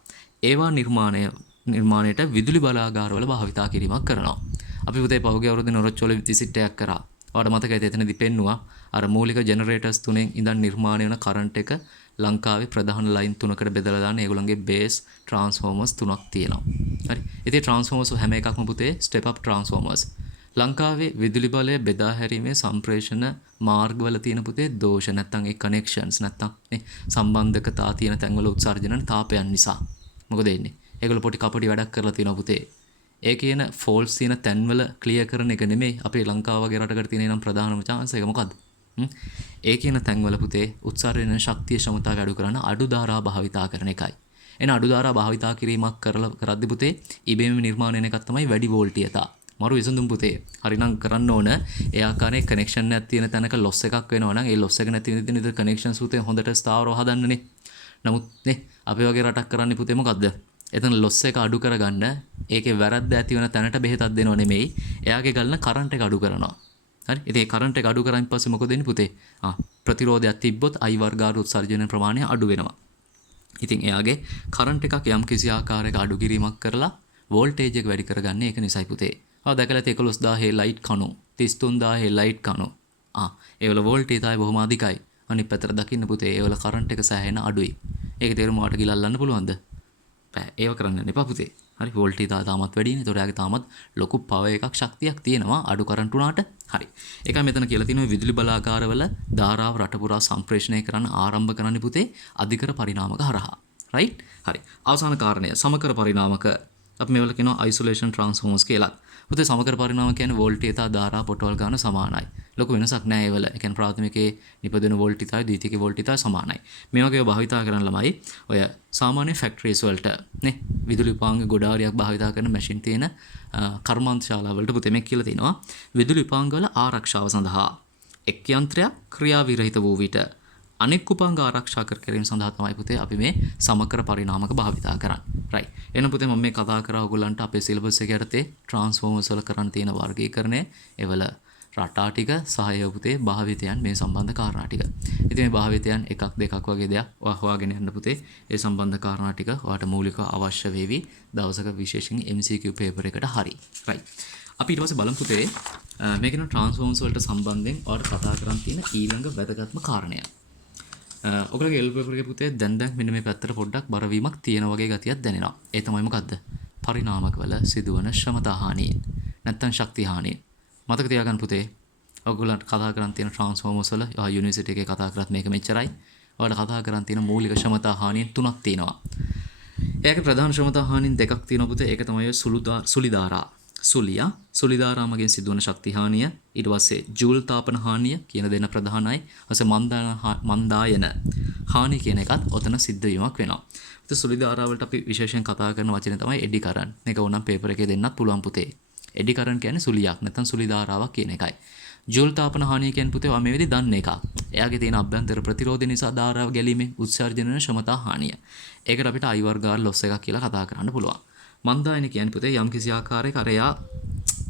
ඒවා නිර්මාණයට විදුලි බලාගාරවල භාවිතා කිරීමක් කරනවා. අපි පුතේ පහුගිය අවුරුද්දේ නොරොච්චෝල විසිට් එකක් කරා. ඔයාලට මතකයිද එතනදී පෙන්නුවා අර මූලික ජෙනරේටර්ස් තුනෙන් ඉඳන් නිර්මාණය වෙන කරන්ට් එක ලංකාවේ ප්‍රධාන ලයින් තුනකට බෙදලා දාන ඒගොල්ලන්ගේ බේස් ට්‍රාන්ස්ෆෝමර්ස් තුනක් තියෙනවා. හරි. ඉතින් ට්‍රාන්ස්ෆෝමර්ස් හැම එකක්ම පුතේ ස්ටෙප් අප් ට්‍රාන්ස්ෆෝමර්ස්. ලංකාවේ විදුලි බලය බෙදා හැරීමේ සම්ප්‍රේෂණ මාර්ගවල තියෙන පුතේ දෝෂ නැත්නම් ඒ කනෙක්ෂන්ස් නැත්නම් නේ සම්බන්ධකතා තියෙන තැන්වල උත්සර්ජන තාපයන් නිසා. මොකද වෙන්නේ? ඒගොල්ලෝ පොඩි කපටි වැඩක් කරලා තියෙනවා පුතේ. ඒ කියන ෆෝල්ස් තියෙන තැන්වල ක්ලියර් කරන එක නෙමෙයි අපේ ලංකාව වගේ රටකට තියෙන නම් ප්‍රධානම chance එක මොකද්ද? ඒ කියන තැන්වල පුතේ උත්සර්ජන ශක්තිය ක්ෂමතාව අඩු කරන අඩු ධාරා භාවිතා කරන එකයි. එන අඩු ධාරා භාවිතා කිරීමක් කරද්දී පුතේ ඉබේම නිර්මාණය වෙන එකක් තමයි වැඩි වෝල්ටීයතා. මරු විසඳුම් පුතේ. හරිනම් කරන්න ඕන ඒ ආකාරයේ කනෙක්ෂන් එකක් තියෙන තැනක ලොස් එකක් වෙනවා නම් ඒ ලොස් එක නැති වෙන විදිහට කනෙක්ෂන්ස් පුතේ හොඳට ස්ථාවරව හදන්නනේ. නමුත් නේ අපි වගේ රටක් කරන්නේ පුතේ මොකද්ද? එතන ලොස් එක අඩු කරගන්න ඒකේ වැරද්ද ඇති වෙන තැනට බෙහෙතක් දෙනව නෙමෙයි. එයාගේ ගලන කරන්ට් එක අඩු කරනවා. හරි. ඉතින් ඒ කරන්ට් එක අඩු කරාන් පස්සේ මොකද වෙන්නේ පුතේ? ප්‍රතිරෝධයක් තිබ්බොත් I වර්ගාණු උත්සර්ජන ප්‍රමාණය අඩු වෙනවා. ඉතින් එයාගේ කරන්ට් එකක් යම් කිසි ආකාරයක අඩු කිරීමක් කරලා වෝල්ටේජ් එක වැඩි කරගන්නේ ඒක නිසයි පුතේ. දැකලා තියෙ 11000 ලයිට් කණු 33000 ලයිට් කණු. ඒවල වෝල්ටේජ් තමයි බොහොම අධිකයි. අනිත් පැත්තට දකින්න පුතේ ඒවල කරන්ට් එක සෑහෙන අඩුයි. ඒක තේරුම වාට ගිලල්ලන්න පුළුවන්ද? බෑ. ඒව කරන්න යන්න එපා පුතේ. හරි වෝල්ටේජ් තාමත් වැඩිනේ. ඒතකොට එයාගේ තාමත් ලොකු පවර් එකක් ශක්තියක් තියෙනවා අඩු කරන්ට් උනාට. හරි. ඒකයි මෙතන කියලා තියෙනවා විදුලි බලාගාරවල ධාරාව රට පුරා සම්ප්‍රේෂණය කරන්න ආරම්භ කරන්න පුතේ අධිකර පරිණාමක හරහා. රයිට්? හරි. අවසාන කාරණය සමකර පරිණාමක අපි මේවල කියනවා අයිසොලේෂන් ට්‍රාන්ස්ෆෝමර්ස් කියලා. පුතේ සමකර පරිණාම කියන්නේ වෝල්ටේජ් තා ධාරා පොටවල් ගන්න සමානයි. ලොකු වෙනසක් නැහැ ඒවල. ඒ කියන්නේ ප්‍රාථමිකයේ නිපදවන වෝල්ටේජ් තා ද්විතීයික වෝල්ටේජ් තා සමානයි. මේ වගේ භාවිතා කරන ළමයි ඔය සාමාන්‍ය ෆැක්ටරිස් වලට නේ විදුලි විපාංග ගොඩාරියක් භාවිතා කරන මැෂින් තියෙන කර්මාන්ත ශාලා වලට පුතේ මේක කියලා තියෙනවා. විදුලි විපාංග වල ආරක්ෂාව සඳහා එක් යන්ත්‍රයක් ක්‍රියාවිරහිත වූ විට අනෙක් උපාංග ආරක්ෂා කර ගැනීම සඳහා තමයි පුතේ අපි මේ සමකර පරිණාමක භාවිතා කරන්නේ. රයිට්. එහෙනම් පුතේ මම මේ කතා කරා ඔයගොල්ලන්ට අපේ සිලබස් එකේ යටතේ ට්‍රාන්ස්ෆෝමර්ස් වල කරන්න තියෙන වර්ගීකරණය ඒවල රටා ටික සහ ඒ පුතේ භාවිතයන් මේ සම්බන්ධ කාරණා ටික. ඉතින් මේ භාවිතයන් එකක් දෙකක් වගේ දෙයක් ඔයා හොයාගෙන යන්න පුතේ. ඒ සම්බන්ධ කාරණා ටික ඔයාට මූලිකව අවශ්‍ය වේවි දවසක විශේෂයෙන් MCQ paper එකට හරි. රයිට්. අපි ඊට පස්සේ බලමු පුතේ මේකන ට්‍රාන්ස්ෆෝමර්ස් වලට සම්බන්ධයෙන් ඔයාලට කතා කරන් තියෙන ඊළඟ වැදගත්ම කාරණය. ඔයගොල්ලෝගේ එල් පේපර් එකේ පුතේ දැන් මෙන්න මේ පැත්තට පොඩ්ඩක් බර වීමක් තියෙන වගේ ගතියක් දැනෙනවා. ඒ තමයි මොකද්ද? පරිණාමක වල සිදුවන ශ්‍රමතා හානියෙන් නැත්තම් ශක්ති හානියෙන්. මතක තියාගන්න පුතේ. ඔයගොල්ලන්ට කතා කරන් තියෙන ට්‍රාන්ස්ෆෝමර්ස් වල යුනිවර්සිටි එකේ කතා කරත් මේක මෙච්චරයි. ඔයාලට කතා කරන් තියෙන මූලික ශ්‍රමතා හානියෙන් තුනක් තියෙනවා. ඒකේ ප්‍රධාන ශ්‍රමතා හානියෙන් දෙකක් තියෙනවා පුතේ. ඒක තමයි සුලිධාරා. සුලිධාරා මගින් සිදුවන ශක්ති හානිය. ඊට පස්සේ ජූල් තාපන හානිය කියන දෙන්න ප්‍රධානයි. ඊපස්සේ මන්දායන හානිය කියන එකත් ඔතන සිද්ධ වීමක් වෙනවා. ඉතින් සුලිධාරා වලට අපි විශේෂයෙන් කතා කරන වචනේ තමයි එඩි කරන්ට්. මේක ඕනම් පේපර් එකේ දෙන්නත් පුළුවන් පුතේ. එඩි කරන්ට් කියන්නේ සුලියක් නැත්නම් සුලිධාරාවක් කියන එකයි. ජූල් තාපන හානිය කියන්නේ පුතේ ඔයා මේ විදිහ දන්න එකක්. එයාගේ තියෙන අභ්‍යන්තර ප්‍රතිරෝධය නිසා ධාරාව ගැලීමේ උත්සර්ජන වෙන ශ්‍රමතා හානිය. ඒකට අපිට I වර්ගාර ලොස් එකක් කියලා කතා කරන්න පුළුවන්. මන්දායන කියන්නේ පුතේ යම් කිසි ආකාරයක අරයා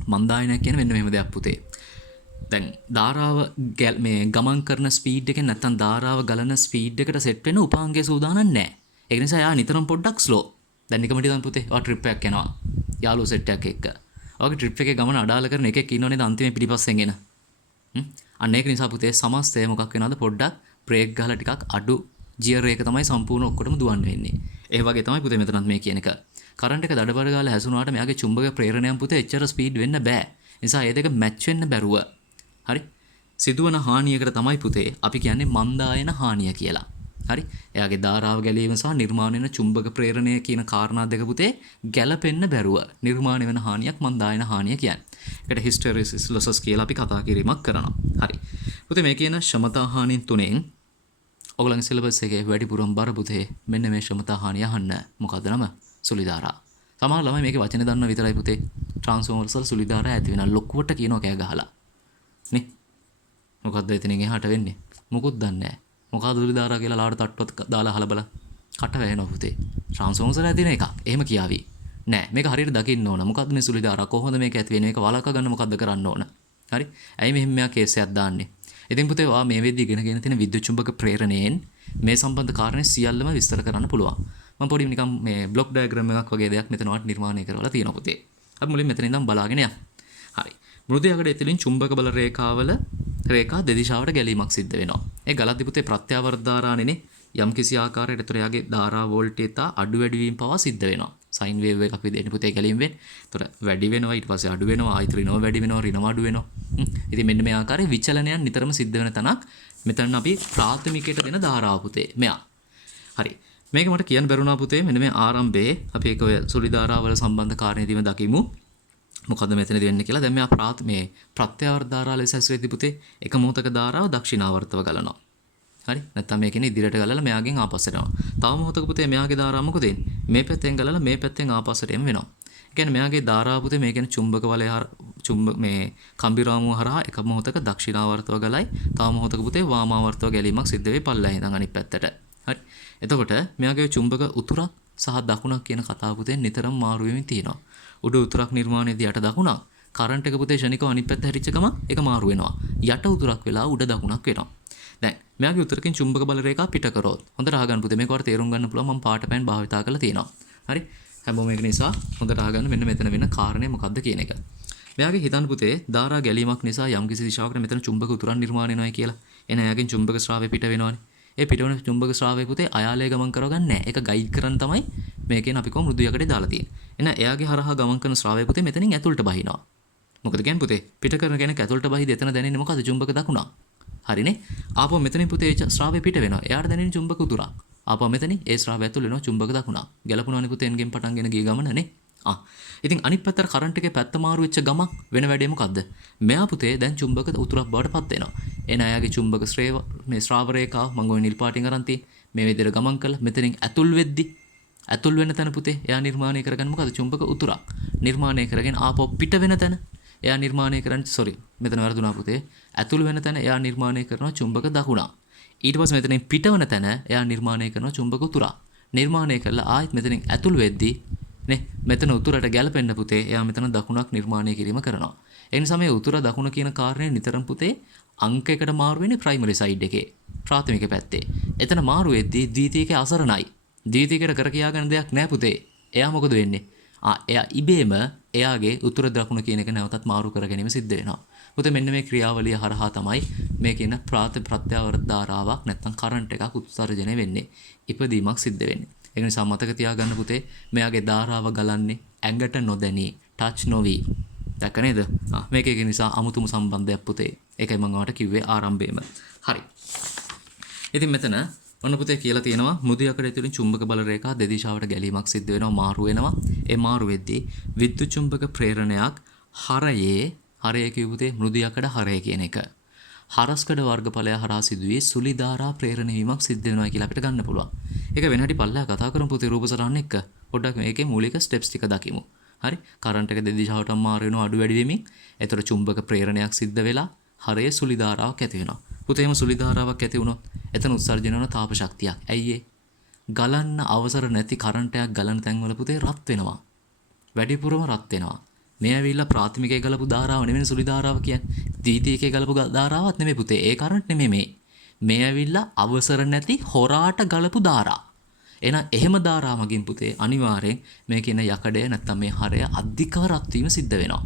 මන්දායන කියන්නේ මෙන්න මෙහෙම දෙයක් පුතේ. දැන් ධාරාව මේ ගමන් කරන ස්පීඩ් එකෙන් නැත්නම් ධාරාව ගලන ස්පීඩ් එකට සෙට් වෙන උපාංගයේ සූදානම් නැහැ. ඒ නිසා යා නිතරම පොඩ්ඩක් ස්ලෝ. දැන් නිකමට හිතන්න පුතේ ඔය ට්‍රිප් එකක් යනවා. යාළුවෝ සෙට් එකක් එක්ක. ඔයගේ ට්‍රිප් එකේ ගමන අඩාල කරන එකෙක් ඉන්නෝනේ අන්තිමේ පිටිපස්සෙන් එන. අන්න ඒක නිසා පුතේ සමස්තය මොකක් වෙනවද පොඩ්ඩක් බ්‍රේක් ගහලා ටිකක් අඩු ගියර් එක තමයි සම්පූර්ණ ඔක්කොටම දුවන්න වෙන්නේ. ඒ වගේ තමයි පුතේ මෙතනත් මේ කියන එක. කරන්ට් එක දඩබඩ ගාලා හැසුණාට මෙයාගේ චුම්බක ප්‍රේරණයන් පුතේ එච්චර ස්පීඩ් වෙන්න බෑ. නිසා ඒ දෙක මැච් වෙන්න බැරුව. හරි? සිදුවන හානියකට තමයි පුතේ අපි කියන්නේ මන්දායන හානිය කියලා. හරි? එයාගේ ධාරාව ගැලීම සහ නිර්මාණය වෙන චුම්බක ප්‍රේරණය කියන කාරණා දෙක පුතේ ගැලපෙන්න බැරුව නිර්මාණය වෙන හානියක් මන්දායන හානිය කියන්නේ. ඒකට හිස්ටෙරිසිස් ලොසස් කියලා අපි කතා කිරීමක් කරනවා. හරි. පුතේ මේ කියන ශ්‍රමතා හානින් තුනෙන් ඔයගොල්ලන්ගේ සිලබස් එකේ වැඩිපුරම බර පුතේ මෙන්න මේ ශ්‍රමතා හානිය අහන්න. මොකද්ද නම? සුලිධාරා. සමහර ළමයි මේකේ වචන දන්න විතරයි පුතේ. ට්‍රාන්ස්ෆෝමර්ස් වල සුලිධාරා ඇති වෙන ලොකුවට කියනවා කෑ ගහලා. නේ? මොකද්ද එතනින් එහාට වෙන්නේ? මොකුත් දන්නේ නැහැ. මොකද්ද සුලිධාරා කියලා ලාවට තට්ටුවත් දාලා හලබලා කට වැහෙනවා පුතේ. ට්‍රාන්ස්ෆෝමර්ස් වල ඇති වෙන එකක්. එහෙම කියාවි. නෑ මේක හරියට දකින්න ඕන. මොකද්ද මේ සුලිධාරා කොහොමද මේක ඇති වෙන්නේ? මේක වළක්වා ගන්න මොකද්ද කරන්න ඕන? හරි? ඇයි මෙහෙම මෙයා කේස් එකක් දාන්නේ? ඉතින් පුතේ ඔයා මේ වෙද්දි ඉගෙනගෙන තියෙන විද්‍යුත් චුම්බක ප්‍රේරණයෙන් මේ සම්බන්ධ කාරණේ සියල්ලම විස්තර කරන්න පුළුවන්. මම පොඩි නිකන් මේ බ්ලොක් ඩයග්‍රෑම් එකක් වගේ දෙයක් මෙතන වට නිර්මාණය කරලා තියෙනවා පුතේ. අපි මුලින් මෙතන ඉඳන් බලාගෙන යමු. හරි. මෘදු යකඩ ඇතුලින් චුම්බක බල රේඛාවල රේඛා දෙදිශාවට ගැලීමක් සිද්ධ වෙනවා. ඒ ගලද්දි පුතේ ප්‍රත්‍යාවර්ත ධාරානේනේ යම් කිසි ආකාරයකට ඒතර යාගේ ධාරා වෝල්ටේජ් තා අඩු වැඩි වීම පවා සිද්ධ වෙනවා. සයින් වේව් එකක් විදිහට පුතේ ගැලීම වෙන්නේ. ඒතර වැඩි වෙනවා ඊට පස්සේ අඩු වෙනවා ආයිත් ඍණව වැඩි වෙනවා ඍණව අඩු වෙනවා. ඉතින් මෙන්න මේ ආකාරයේ විචලනයන් නිතරම සිද්ධ වෙන තැනක් මෙතන අපි ප්‍රාථමිකයට දෙන ධාරාව පුතේ. මෙයා. හරි. මේක මට කියන්න බැරුණා පුතේ මෙන්න මේ ආරම්භයේ අපි ඒක ඔය සුලිධාරාවල සම්බන්ධ කාරණේදීම දකිමු. මොකද මෙතනදී වෙන්නේ කියලා. දැන් මෙයා මේ ප්‍රත්‍යාවර්ත ධාරා ලෙස ඇසුරේදී පුතේ එක මොහොතක ධාරාව දක්ෂිනාවර්තව ගලනවා. හරි? නැත්තම් මේ කියන්නේ ඉදිරියට ගලලා මෙයාගෙන් ආපස්සට යනවා. තව මොහොතක පුතේ මෙයාගේ ධාරාව මොකද වෙන්නේ? මේ පැත්තෙන් ගලලා මේ පැත්තෙන් ආපස්සට එම වෙනවා. ඒ කියන්නේ මෙයාගේ ධාරාව පුතේ මේ කියන්නේ චුම්බක වලය මේ කම්බිරාමුව හරහා එක මොහොතක දක්ෂිනාවර්තව ගලයි. තව මොහොතක පුතේ වාමාවර්තව ගැලීමක් සිද්ධ වෙයි පල්ලෙහා ඉඳන් අනිත් පැත්තට. හරි. එතකොට මෙයාගේ චුම්බක උතුරක් සහ දකුණක් කියන කතාව පුතේ නිතරම මාරු වෙමින් තියෙනවා. උඩ උතුරක් නිර්මාණයේදී යට දකුණක්. කරන්ට් එක පුතේ ෂණිකව අනිත් පැත්ත හැරිච්ච ගමන් ඒක මාරු වෙනවා. යට උතුරක් වෙලා උඩ දකුණක් වෙනවා. දැන් මෙයාගේ උත්තරකින් චුම්බක බල රේඛා පිට කරොත් හොඳට අහගන්න පුතේ මේක වල තේරුම් ගන්න පුළුවන් මම පාට පෑන් භාවිතා කරලා තියෙනවා. හරි හැමෝම ඒක නිසා හොඳට අහගන්න මෙන්න මෙතන වෙන කාරණේ මොකද්ද කියන එක. මෙයාගේ හිතන්න පුතේ ධාරා ගැලීමක් නිසා යම්කිසි දිශාවකට මෙතන චුම්බක උතුරන් නිර්මාණය වෙනවායි කියලා. එන එයාගෙන් චුම්බක ශ්‍රාවය පිට වෙනවනේ. ඒ පිටවන චුම්බක ශ්‍රාවය පුතේ අයාලේ ගමන් කරවගන්නේ නැහැ. ඒක ගයිඩ් කරන් තමයි මේකෙන් අපි කොහොම මෘදු යකඩේ දාලා තියෙන්නේ. එන එයාගේ හරහා ගමන් කරන ශ්‍රාවය පුතේ මෙතනින් ඇතුළට බහිනවා. මොකද කියන්නේ පුතේ පිට කරන කෙනෙක් ඇතුළට බහිද එතන දැනෙන්නේ මොකද චුම්බක දකුණක්. හරිනේ. ආපහු මෙතනින් පුතේ ශ්‍රාවය පිට වෙනවා. එයාට දැනෙන්නේ චුම්බක උතුරක්. ආපහු මෙතනින් ඒ ශ්‍රාවය ඇතුළ වෙනවා චුම්බක දකුණක්. ගැලපුණානේ පුතේ එන්ගෙන් පටන්ගෙන ගිය ගමනනේ. ඉතින් අනිත් පැත්තට කරන්ට් එකේ පැත්ත මාරු වෙච්ච ගමන් වෙන වැඩේ මොකද්ද? මෙයා පුතේ දැන් චුම්බක උතුරක් බවට පත් වෙනවා. එන අයගේ චුම්බක මේ ශ්‍රාව රේඛාව මම ඔය නිල් පාටින් අරන් තියෙන්නේ. මේ විදිහට ගමන් කළා. මෙතනින් ඇතුල් වෙද්දි ඇතුල් වෙන තැන පුතේ එයා නිර්මාණය කරගන්න මොකද්ද? චුම්බක උතුරක්. නිර්මාණය කරගෙන ආපහු පිට වෙන තැන එයා නිර්මාණය කරන්නේ මෙතන වරදුනා පුතේ. ඇතුල් වෙන තැන එයා නිර්මාණය කරනවා චුම්බක දකුණක්. ඊට පස්සේ මෙතනින් පිටවන තැන එයා නිර්මාණය කරනවා චුම්බක උතුරක්. නිර්මාණය කළා ආයෙත් මෙතනින් ඇතුල් වෙද්දි නේ මෙතන උතුරට ගැලපෙන්න පුතේ එයා මෙතන දකුණක් නිර්මාණය කිරීම කරනවා. ඒ නිසා මේ උතුර දකුණ කියන කාරණේ නිතරම පුතේ අංක එකට මාරු වෙන්නේ ප්‍රයිමරි සයිඩ් එකේ ප්‍රාථමික පැත්තේ. එතන මාරු වෙද්දී ද්විතීයිකේ අසරණයි. ද්විතීයිකට කර කියාගන්න දෙයක් නැහැ පුතේ. එයා මොකද වෙන්නේ? එයා ඉබේම එයාගේ උතුර දකුණ කියන එක නැවතත් මාරු කර ගැනීම සිද්ධ වෙනවා. පුතේ මෙන්න මේ ක්‍රියාවලිය හරහා තමයි මේ කියන ප්‍රත්‍යවර්ත ධාරාවක් නැත්නම් කරන්ට් එකක් උත්සර්ජනය වෙන්නේ. ඉපදීමක් සිද්ධ වෙන්නේ. ඒ නිසා මතක තියාගන්න පුතේ මෙයාගේ ධාරාව ගලන්නේ ඇඟට නොදැනී ටච් නොවි. දැක්ක නේද? මේක ඒක නිසා අමුතුම සම්බන්ධයක් පුතේ. ඒකයි මම ඔයාලට කිව්වේ ආරම්භයේම. හරි. ඉතින් මෙතන ඔන්න පුතේ කියලා තියෙනවා මෘදු යකඩ ඇතුළේ චුම්බක බල රේඛා දෙදිශාවට ගැලීමක් සිද්ධ වෙනවා මාරු වෙනවා. ඒ මාරු වෙද්දී විද්‍යුත් චුම්බක ප්‍රේරණයක් හරයේ කියු පුතේ මෘදු යකඩ හරය කියන එක. හරස්කඩ වර්ගඵලය හරහා සිදුවී සුලි ධාරා ප්‍රේරණ වීමක් සිද්ධ වෙනවා කියලා අපිට ගන්න පුළුවන්. ඒක වෙන හැටි පල්ලෙහා කතා කරමු පුතේ රූප සටහන් එක්ක. පොඩ්ඩක් මේකේ මූලික ස්ටෙප්ස් ටික දකිමු. හරි. කරන්ට් එක දෙදිශාවටම මාරු වෙනවා අඩු වැඩි වෙමින්. ඒතර චුම්බක ප්‍රේරණයක් සිද්ධ වෙලා හරයේ සුලි ධාරාවක් ඇති වෙනවා. පුතේ එහෙම සුලි ධාරාවක් ඇති වුණොත් එතන උත්සර්ජන වන තාප ශක්තියක්. ඇයි ගලන්න අවසර නැති කරන්ට් එකක් ගලන තැන්වල පුතේ රත් වෙනවා. වැඩිපුරම රත් වෙනවා. මේ ඇවිල්ලා ප්‍රාථමිකයේ ගලපු ධාරාව නෙමෙයි සුලි ධාරාව කියන්නේ. ද්විතීයිකයේ ගලපු ධාරාවක් නෙමෙයි පුතේ. ඒ කරන්ට් නෙමෙයි මේ. මේ ඇවිල්ලා අවසර නැති හොරාට ගලපු ධාරා. එහෙනම් එහෙම ධාරා මගින් පුතේ අනිවාර්යෙන් මේ කියන යකඩය නැත්තම් මේ හරය අධික රත් වීම සිද්ධ වෙනවා.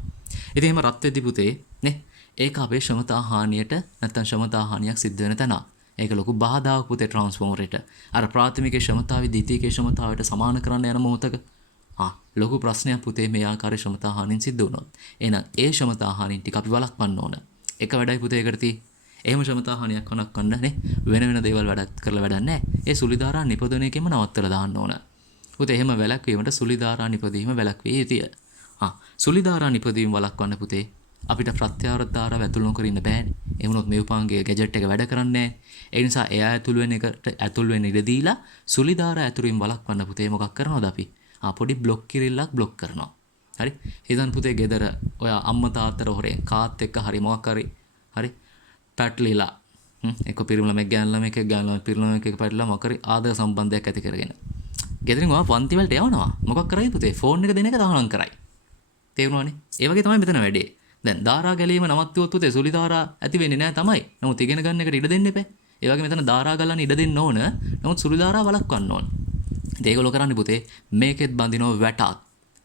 ඉතින් එහෙම රත් වෙද්දී පුතේ නේ ඒක අපේ ශ්‍රමතා හානියට නැත්තම් ශ්‍රමතා හානියක් සිද්ධ වෙන තැන. ඒක ලොකු බාධාවක් පුතේ ට්‍රාන්ස්ෆෝමරේට. අර ප්‍රාථමිකයේ ශ්‍රමතාවයි ද්විතීයිකයේ ශ්‍රමතාවයට සමාන කරන්න යන මොහොතක ලොකු ප්‍රශ්නයක් පුතේ මේ ආකාරයේ ශ්‍රමතා හානින් සිද්ධ වුණොත්. එහෙනම් ඒ ශ්‍රමතා හානින් ටික අපි වළක්වන්න ඕන. එක වැඩයි පුතේ ඒකට තියෙන්නේ. එහෙම ශ්‍රමතා හානියක් වළක්වන්න නේ වෙන දේවල් වැඩක් කරලා වැඩක් නැහැ. ඒ සුලිධාරා නිපදවන එකෙම නවත්තලා දාන්න ඕන. පුතේ එහෙම වැළැක්වීමට සුලිධාරා නිපදවීම වැළැක්විය යුතුය. සුලිධාරා නිපදවීම වළක්වන්න පුතේ අපිට ප්‍රත්‍යවර්ත ධාරාව ඇතුළු නොකර ඉන්න බෑනේ. ඒ වුණොත් මේ උපාංගයේ ගැජට් එක වැඩ කරන්නේ නැහැ. ඒ නිසා එයා ඇතුළු වෙන එකට ඇතුළු වෙන්න ඉඩ දීලා සුලිධාරා ඇතුළු වළක්වන්න පුතේ මොකක් කරනවද අපි? පොඩි බ්ලොක් කිරිල්ලක් බ්ලොක් කරනවා. හරි? හිතන්න පුතේ ගෙදර ඔය අම්මා තාත්තට හොරෙන් කාත් එක්ක හරි මොකක් හරි පැටලිලා එක්ක පිරිමි ළමෙක් ගෑනු ළමෙක් ගෑනු ළමෙක් පිරිමි ළමෙක් එක්ක පැටලලා මොකක් හරි ආදර සම්බන්ධයක් ඇති කරගෙන. ගෙදරින් ඔයා පන්ති වලට යවනවා. මොකක් කරයි පුතේ? ෆෝන් එක දෙන එක දාහනම් කරයි. තේරුණානේ? ඒ වගේ තමයි මෙතන වැඩේ. දැන් ධාරා ගැලීම නවත්තුවොත් පුතේ සුලි ධාරා ඇති වෙන්නේ නැහැ තමයි. නමුත් ඉගෙන ගන්න එකට ඉඩ දෙන්න එපා. ඒ වගේ මෙතන ධාරා ගලන්න ඉඩ දෙන්න ඕන. නමුත් සුලි ධාරා වළක්වන්න ඕන. ඒගොල්ලෝ කරන්නේ පුතේ මේකෙත් බඳිනවා වැටක්.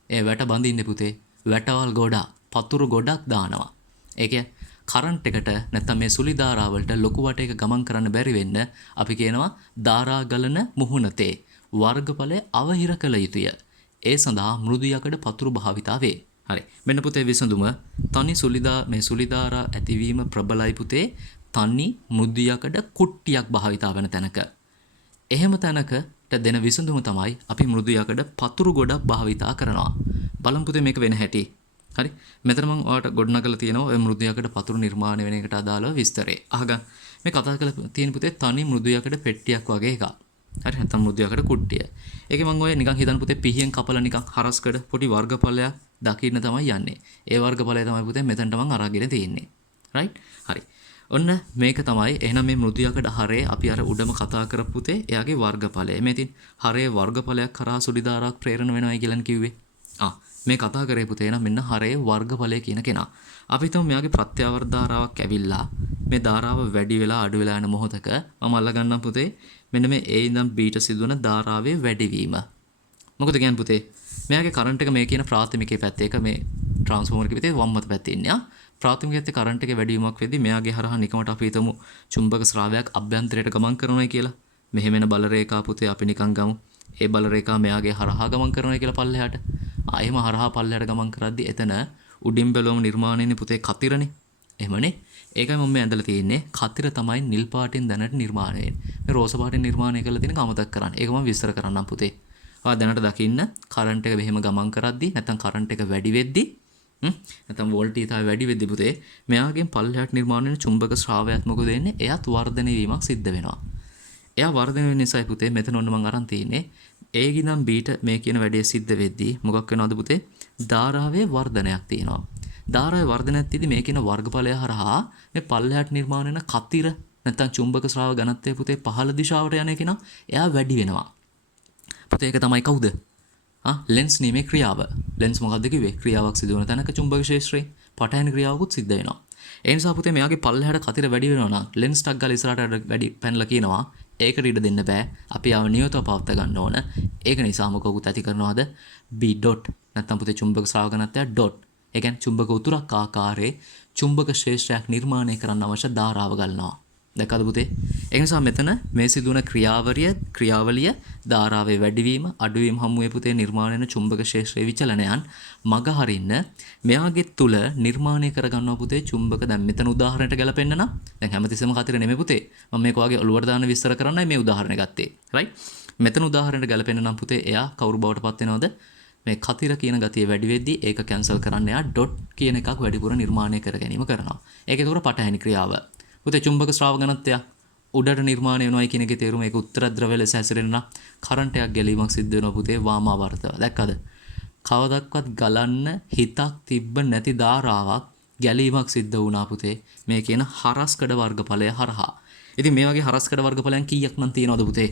ඒ වැට බඳින්නේ පුතේ වැටවල් ගොඩක්, පතුරු ගොඩක් දානවා. ඒ කියන්නේ කරන්ට් එකට නැත්නම් මේ සුලි ධාරා වලට ලොකු වටයක ගමන් කරන්න බැරි වෙන්න අපි කියනවා ධාරා ගලන මුහුණතේ වර්ගඵලය අවහිර කළ යුතුය. ඒ සඳහා මෘදු යකඩ පතුරු භාවිතා වේ. හරි. මෙන්න පුතේ විසඳුම තනි සුලි ධාරා ඇතිවීම ප්‍රබලයි පුතේ තනි මෘදු යකඩ කුට්ටියක් භාවිතා වෙන තැනක. එහෙම තැනකට දෙන විසඳුම තමයි අපි මෘදු යකඩ පතුරු ගොඩක් භාවිතා කරනවා. බලමු පුතේ මේක වෙන හැටි. හරි. මෙතන මම ඔයාලට ගොඩනගලා තියෙනවා ඔය මෘදු යකඩ පතුරු නිර්මාණය වෙන එකට අදාළව විස්තරේ. අහගන්න. මේ කතා කරලා තියෙන පුතේ තනි මෘදු යකඩ පෙට්ටියක් වගේ එකක්. හරි. නැත්නම් මෘදු යකඩ කුට්ටිය. ඒකේ මම ඔය නිකන් හිතන්න පුතේ පිහියෙන් කපලා නිකන් හරස්කඩ පොඩි වර්ගඵලයක් දකින්න තමයි යන්නේ. ඒ වර්ගඵලය තමයි පුතේ මෙතනට මම අරගෙන තියෙන්නේ. රයිට්? හරි. ඔන්න මේක තමයි එහෙනම් මේ මෘදු යකඩ හරේ අපි අර උඩම කතා කරපු පුතේ එයාගේ වර්ගඵලය. මේ ඉතින් හරේ වර්ගඵලයක් කරා සුළි ධාරාවක් ප්‍රේරණ වෙනවයි කියලානේ කිව්වේ. මේ කතා කරේ පුතේ නම් මෙන්න හරේ වර්ගඵලය කියන කෙනා. අපි හිතමු මෙයාගේ ප්‍රත්‍යවර්ත ධාරාවක් ඇවිල්ලා මේ ධාරාව වැඩි වෙලා අඩු වෙලා යන මොහොතක මම අල්ලගන්නම් පුතේ මෙන්න මේ A ඉඳන් B ට සිදුවන ධාරාවේ වැඩිවීම. මොකද කියන්නේ පුතේ මෙයාගේ කරන්ට් එක මේ කියන ප්‍රාථමිකයේ පැත්තේ එක මේ ට්‍රාන්ස්ෆෝමර් එකේ පැත්තේ වම් අත පැත්තේ ඉන්නේ. ප්‍රාථමිකයේ කරන්ට් එකේ වැඩිවීමක් වෙද්දී මෙයාගේ හරහා නිකමට අපි හිතමු චුම්බක ස්‍රාවයක් අභ්‍යන්තරයට ගමන් කරනවා කියලා. මෙහෙම එන බල රේඛා පුතේ අපි නිකන් ගමු. ඒ බල රේඛා මෙයාගේ හරහා ගමන් කරනවා කියලා පල්ලෙහාට. එහෙම හරහා පල්ලෙහාට ගමන් කරද්දී එතන උඩින් බැලුවම නිර්මාණය වෙන්නේ පුතේ කතිරනේ. එහෙමනේ. ඒකයි මම මේ ඇඳලා තියෙන්නේ. කතිර තමයි නිල් පාටින් දැනට නිර්මාණය වෙන්නේ. මේ රෝස පාටින් නිර්මාණය කරලා තියෙන කමතක් කරන්න. ඒක මම විස්තර කරන්නම් පුතේ. ඔයා දැනට දකින්න කරන්ට් එක මෙහෙම ගමන් කරද්දී නැත්නම් කරන්ට් එක වැඩි වෙද්දී නැත්නම් වෝල්ටීයතාවය වැඩි වෙද්දී පුතේ මෙයාගෙන් පල්ලෙහාට නිර්මාණය වෙන චුම්බක ස්‍රාවයක් මොකද වෙන්නේ? එයාත් වර්ධනය වීමක් සිද්ධ වෙනවා. එයා වර්ධනය වෙන නිසායි පුතේ මෙතන ඔන්න මම අරන් තියෙන්නේ A ගිනම් B ට මේ කියන වැඩේ සිද්ධ වෙද්දී මොකක් වෙනවද පුතේ? ධාරාවේ වර්ධනයක් තියෙනවා. ධාරාවේ වර්ධනයක් තියදී මේ කියන වර්ගඵලය හරහා මේ පල්ලෙහාට නිර්මාණය වෙන කතිර නැත්නම් චුම්බක ස්‍රාව ඝනත්වය පුතේ පහළ දිශාවට යන කෙනා එයා වැඩි වෙනවා. පුතේ ඒක තමයි කවුද? ලෙන්ස් නීමේ ක්‍රියාව. ලෙන්ස් මොකක්ද කිව්වේ? ක්‍රියාවක් සිදු වෙන තැනක චුම්බක ක්ෂේත්‍රයේ පටහැනි ක්‍රියාවකුත් සිද්ධ වෙනවා. ඒ නිසා පුතේ මෙයාගේ පල්ලෙහාට කතිර වැඩි වෙනවා නම් ලෙන්ස් ටක් ගාලා ඉස්සරහට වැඩි පැනලා කියනවා ඒකට ඉඩ දෙන්න බෑ. අපි ආව නියතව පවත්වා ගන්න ඕන. ඒක නිසා මොකකුත් ඇති කරනවාද? B ඩොට් නැත්නම් පුතේ චුම්බක ස්‍රාව ඝනත්වය ඩොට්. ඒ කියන්නේ චුම්බක උතුරක් ආකාරයේ චුම්බක ක්ෂේත්‍රයක් නිර්මාණය කරන්න අවශ්‍ය ධාරාව ගන්නවා. දැක්කද පුතේ? ඒ නිසා මෙතන මේ සිදුවන ක්‍රියාවලිය ධාරාවේ වැඩිවීම අඩුවීම හමුවේ පුතේ නිර්මාණය වෙන චුම්බක ක්ෂේත්‍රයේ විචලනයන් මග හරින්න මෙයාගේ තුල නිර්මාණය කරගන්නවා පුතේ චුම්බක. දැන් මෙතන උදාහරණයට ගැලපෙන්න නම් දැන් හැමතිස්සෙම කතිර නෙමෙයි පුතේ. මම මේක වගේ ඔලුවට දාන්න විස්තර කරන්නයි මේ උදාහරණය ගත්තේ. රයිට්? මෙතන උදාහරණයට ගැලපෙන්න නම් පුතේ එයා කවුරු බවට පත් වෙනවද? මේ කතිර කියන ගතිය වැඩි වෙද්දී ඒක කැන්සල් කරන්න එයා ඩොට් කියන එකක් වැඩිපුර නිර්මාණය කර ගැනීම කරනවා. ඒක ඒතකොට පටහැනි ක්‍රියාව. පුතේ චුම්බක ස්‍රාව ඝනත්වය උඩට නිර්මාණය වෙනවා කියන එකේ තේරුම ඒක උත්තර ද්‍රව්‍ය ලෙස හැසිරෙන කරන්ට් එකක් ගැලීමක් සිද්ධ වෙනවා පුතේ වාමාවර්තව. දැක්කද? කවදක්වත් ගලන්න හිතක් තිබ්බ නැති ධාරාවක් ගැලීමක් සිද්ධ වුණා පුතේ මේ කියන හරස්කඩ වර්ගඵලය හරහා. ඉතින් මේ වගේ හරස්කඩ වර්ගඵලයන් කීයක් නම් තියෙනවද පුතේ?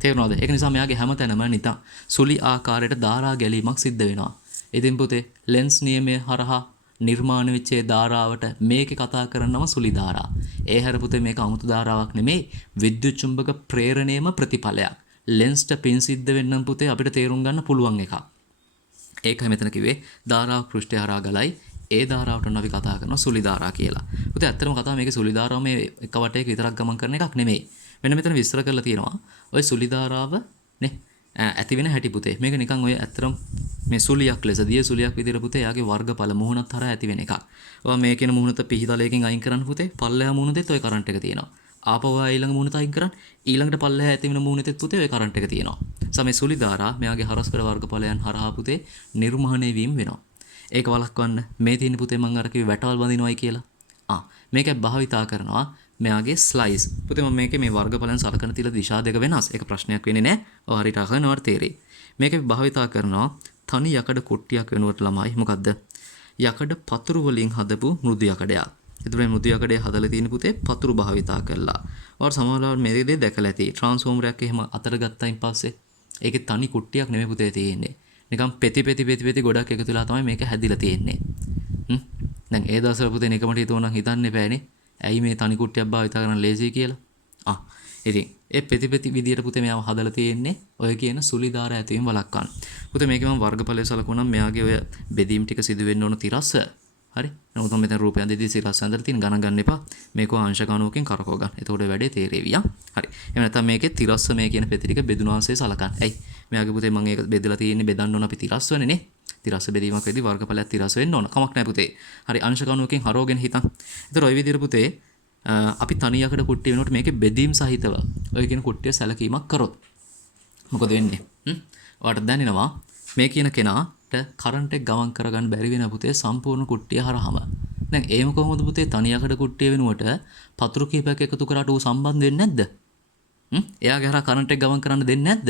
තේරුණාද? ඒක නිසා මෙයාගේ හැමතැනම නිකන් සුලි ආකාරයට ධාරා ගැලීමක් සිද්ධ වෙනවා. ඉතින් පුතේ ලෙන්ස් නියමය හරහා නිර්මාණය වෙච්ච ධාරාවට මේකේ කතා කරනම සුලි ධාරා. ඒ හැර පුතේ මේක 아무තු ධාරාවක් නෙමෙයි විද්‍යුත් චුම්බක ප්‍රේරණයම ප්‍රතිඵලයක්. ලෙන්ස්ට පින් සිද්ධ වෙන්නම් පුතේ අපිට තේරුම් ගන්න පුළුවන් එකක්. ඒකයි මෙතන කිව්වේ ධාරාව පෘෂ්ඨය හරහා ගලයි ඒ ධාරාවට අපි කතා කරනවා සුලි ධාරා කියලා. පුතේ ඇත්තටම කතාව මේකේ සුලි ධාරාව මේ එක වටයක විතරක් ගමන් කරන එකක් නෙමෙයි. මෙන්න මෙතන විස්තර කරලා තියෙනවා. ඔය සුලි ධාරාව නේ ඇති වෙන හැටි පුතේ. මේක නිකන් ඔය ඇත්තටම මේ සුලියක් ලෙස දිය සුලියක් විදිහට පුතේ යාගේ වර්ගඵල මුහුණත් හරහා ඇති වෙන එකක්. ඔය මේ කියන මුහුණත පිහිතලයකින් අයින් කරන්න පුතේ පල්ලෙහා මුහුණතෙත් ඔය කරන්ට් එක තියෙනවා. ආපහු ඊළඟ මුහුණත අයින් කරන්න ඊළඟට පල්ලෙහා ඇති වෙන මුහුණතෙත් පුතේ ඔය කරන්ට් එක තියෙනවා. සමේ සුලි ධාරා මෙයාගේ හරස්කඩ වර්ගඵලයන් හරහා පුතේ නිර්මාණය වීම වෙනවා. ඒක වළක්වන්න මේ තියෙන පුතේ මම අර කිව්වේ වැටවල් බඳිනවයි කියලා. මේක භාවිතා කරනවා මෙයාගේ ස්ලයිස්. පුතේ මම මේකේ මේ වර්ගඵලයන් සලකන තියලා දිශා දෙක වෙනස්. ඒක ප්‍රශ්නයක් වෙන්නේ නැහැ. ඔය හරියට අහනවට තේරෙයි. මේක භාවිතා කරනවා තනි යකඩ කුට්ටියක් වෙනුවට ළමයි. මොකද්ද? යකඩ පතුරු වලින් හදපු මෘදු යකඩයක්. ඒතර මේ මෘදු යකඩේ හදලා තියෙන පුතේ පතුරු භාවිතා කරලා. ඔයාලා සමහරවල් මේ දේ දැකලා ඇති. ට්‍රාන්ස්ෆෝමරයක් එහෙම අතර ගත්තයින් පස්සේ ඒකේ තනි කුට්ටියක් නෙමෙයි පුතේ තියෙන්නේ. නිකන් පෙති ගොඩක් එකතු වෙලා තමයි මේක හැදිලා තියෙන්නේ. දැන් ඒ දවස්වල පුතේ නිකමට හිතුවනම් හිතන්න බෑනේ. ඇයි මේ තනි කුට්ටියක් භාවිතා කරන්න ලේසි කියලා? ඉතින් ඒ පෙති විදියට පුතේ මෙයාව හදලා තියෙන්නේ ඔය කියන සුලි ධාර ඇතිවීම වළක්වන්න. පුතේ මේකේ මම වර්ගඵලය සලකුණා මෙයාගේ ඔය බෙදීම් ටික සිදු වෙන්න ඕන තිරස්ස. හරි. නමුත් මම මෙතන රූපයන් දෙදී තිරස්ස ඇඳලා තියෙන ගණන් ගන්න එපා. මේක අංශක අණුවකින් කරකව ගන්න. එතකොට වැඩේ තේරෙවි. හරි. එහෙම නැත්නම් මේකේ තිරස්ස මේ කියන පෙති ටික බෙදුන ආසේ සලකන්න. ඇයි? මෙයාගේ පුතේ මම ඒක බෙදලා තියෙන්නේ බෙදන්න ඕන අපි තිරස්ස වෙන්නේ නේ. තිරස්ස බෙදීමක් වෙද්දී වර්ගඵලයක් තිරස්ස වෙන්න ඕන. කමක් නැහැ පුතේ. හරි අංශක අණුවකින් හරවගෙන හිතන්න. ඒතර ඔය විදියට පුතේ අපි තනි යකඩ කුට්ටිය වෙනකොට මේකේ බෙදීම් සහිතව ඔය කියන කුට්ටිය සැලකීමක් කරොත් මොකද වෙන්නේ? ඔයාලට දැනෙනවා මේ කියන කෙනාට කරන්ට් එක ගමන් කරගන්න බැරි වෙන පුතේ සම්පූර්ණ කුට්ටිය හරහාම. දැන් ඒම කොහොමද පුතේ තනි යකඩ කුට්ටිය වෙනුවට පතුරු කීපයක් එකතු කරාට ඌ සම්බන්ධ වෙන්නේ නැද්ද? එයාගේ හරහා කරන්ට් එක ගමන් කරන්න දෙන්නේ නැද්ද?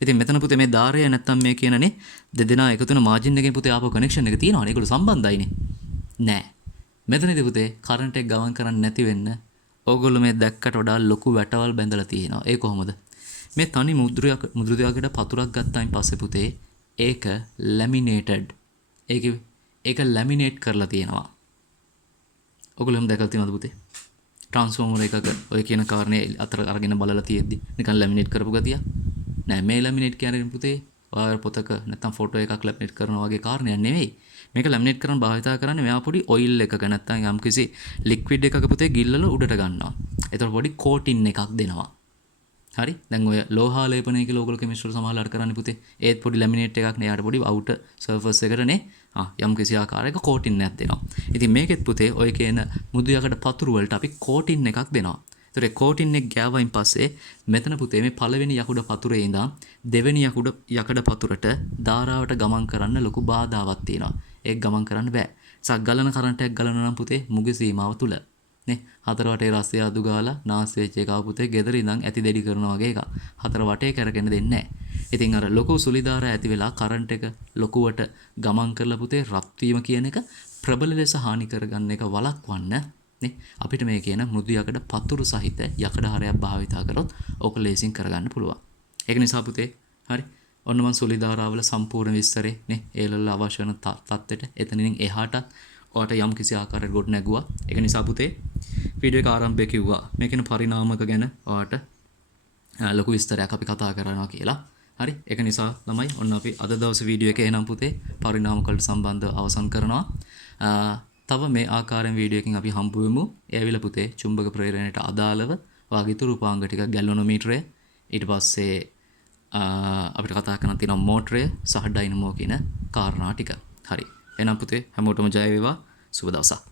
ඉතින් මෙතන පුතේ මේ ධාරය නැත්තම් මේ කියනනේ දෙදෙනා එකතු වෙන මාජින් එකේ පුතේ ආපහු කනෙක්ෂන් එක තියෙනවනේ. ඒකට සම්බන්ධයිනේ. නෑ. මෙතනදී පුතේ කරන්ට් එක ගමන් කරන්නේ නැති වෙන්න ඕගොල්ලෝ මේ දැක්කට වඩා ලොකු වැටවල් බැඳලා තියෙනවා. ඒ කොහොමද? මේ තනි මුද්‍රකයකට පතුරක් ගත්තායින් පස්සේ පුතේ ඒක ලැමිනේටඩ්. ඒක ලැමිනේට් කරලා තියෙනවා. ඔයගොල්ලෝ එහෙම දැකලා තියෙනවද පුතේ? ට්‍රාන්ස්ෆෝමර් එකක ඔය කියන කාරණේ අතර අරගෙන බලලා තියෙද්දි නිකන් ලැමිනේට් කරපු ගතිය නෑ. මේ ලැමිනේට් කියන්නේ පුතේ ඔය පොතක නැත්තම් ෆොටෝ එකක් ලැමිනේට් කරනවා වගේ කාරණයක් නෙවෙයි. මේක ලැමිනේට් කරන්න භාවිතා කරන්නේ මෙයා පොඩි ඔයිල් එකක නැත්තම් යම්කිසි ලික්විඩ් එකක පුතේ ගිල්ලල උඩට ගන්නවා. එතකොට පොඩි කෝටින් එකක් දෙනවා. හරි? දැන් ඔය ලෝහාලේපනය කියලා ඕගොල්ලෝ කෙමිස්ට්‍රි වල සමහරවල් කරන්නේ පුතේ. ඒත් පොඩි ලැමිනේට් එකක් නේ. යාට පොඩි අවුටර් සර්ෆස් එකකටනේ යම්කිසි ආකාරයක කෝටින් එකක් දෙනවා. ඉතින් මේකෙත් පුතේ ඔය කියන මුදු යකඩ පතුරු වලට අපි කෝටින් එකක් දෙනවා. ඒතර ඒ කෝටින් එක ගෑවයින් පස්සේ මෙතන පුතේ මේ පළවෙනි යකුඩ පතුරේ ඉඳන් දෙවෙනි යකඩ පතුරට ධාරාවට ගමන් කරන්න ලොකු බාධාවක් තියෙනවා. ඒක ගමන් කරන්න බෑ. ගලන කරන්ට් එකක් ගලනවා නම් පුතේ මුගේ සීමාව තුල නේ හතර වටේ රස්ය අදු ගාලා නාස් වෙච්ච එක පුතේ ගෙදර ඉඳන් ඇති දෙඩි කරනවා වගේ එකක්. හතර වටේ කරගෙන දෙන්නේ නැහැ. ඉතින් අර ලොකු සුලිධාර ඇති වෙලා කරන්ට් එක ලොකුවට ගමන් කරලා පුතේ රත් වීම කියන එක ප්‍රබල ලෙස හානි කරගන්න එක වළක්වන්න නේ අපිට මේ කියන මෘදු යකඩ පතුරු සහිත යකඩ හරයක් භාවිතා කරොත් ඕක ලේසින් කරගන්න පුළුවන්. ඒක නිසා පුතේ හරි ඔන්න මම සුලිධාරාවල සම්පූර්ණ විස්තරේ නේ ඒලවල අවශ්‍ය වෙන තත්ත්වෙට එතනින් එහාට ඔයාට යම් කිසි ආකාරයකට ගොඩ නැගුවා. ඒක නිසා පුතේ වීඩියෝ එක ආරම්භයේ කිව්වා මේකේන පරිණාමක ගැන ඔයාට ලොකු විස්තරයක් අපි කතා කරනවා කියලා. හරි? ඒක නිසා ළමයි ඔන්න අපි අද දවසේ වීඩියෝ එකේ එනම් පුතේ පරිණාමක වලට සම්බන්ධව අවසන් කරනවා. තව මේ ආකාරයෙන් වීඩියෝ එකකින් අපි හම්බ වෙමු. ඒ ඇවිල්ලා පුතේ චුම්බක ප්‍රේරණයට අදාළව ඔයාගේ ඉතුරු උපාංග ටික ගැලවනෝමීටරය ඊට පස්සේ අපිට කතා කරන්න තියෙනවා මෝටරය සහ ඩයිනමෝ කියන කාරණා ටික. හරි. එහෙනම් පුතේ හැමෝටම ජය වේවා. සුබ දවසක්.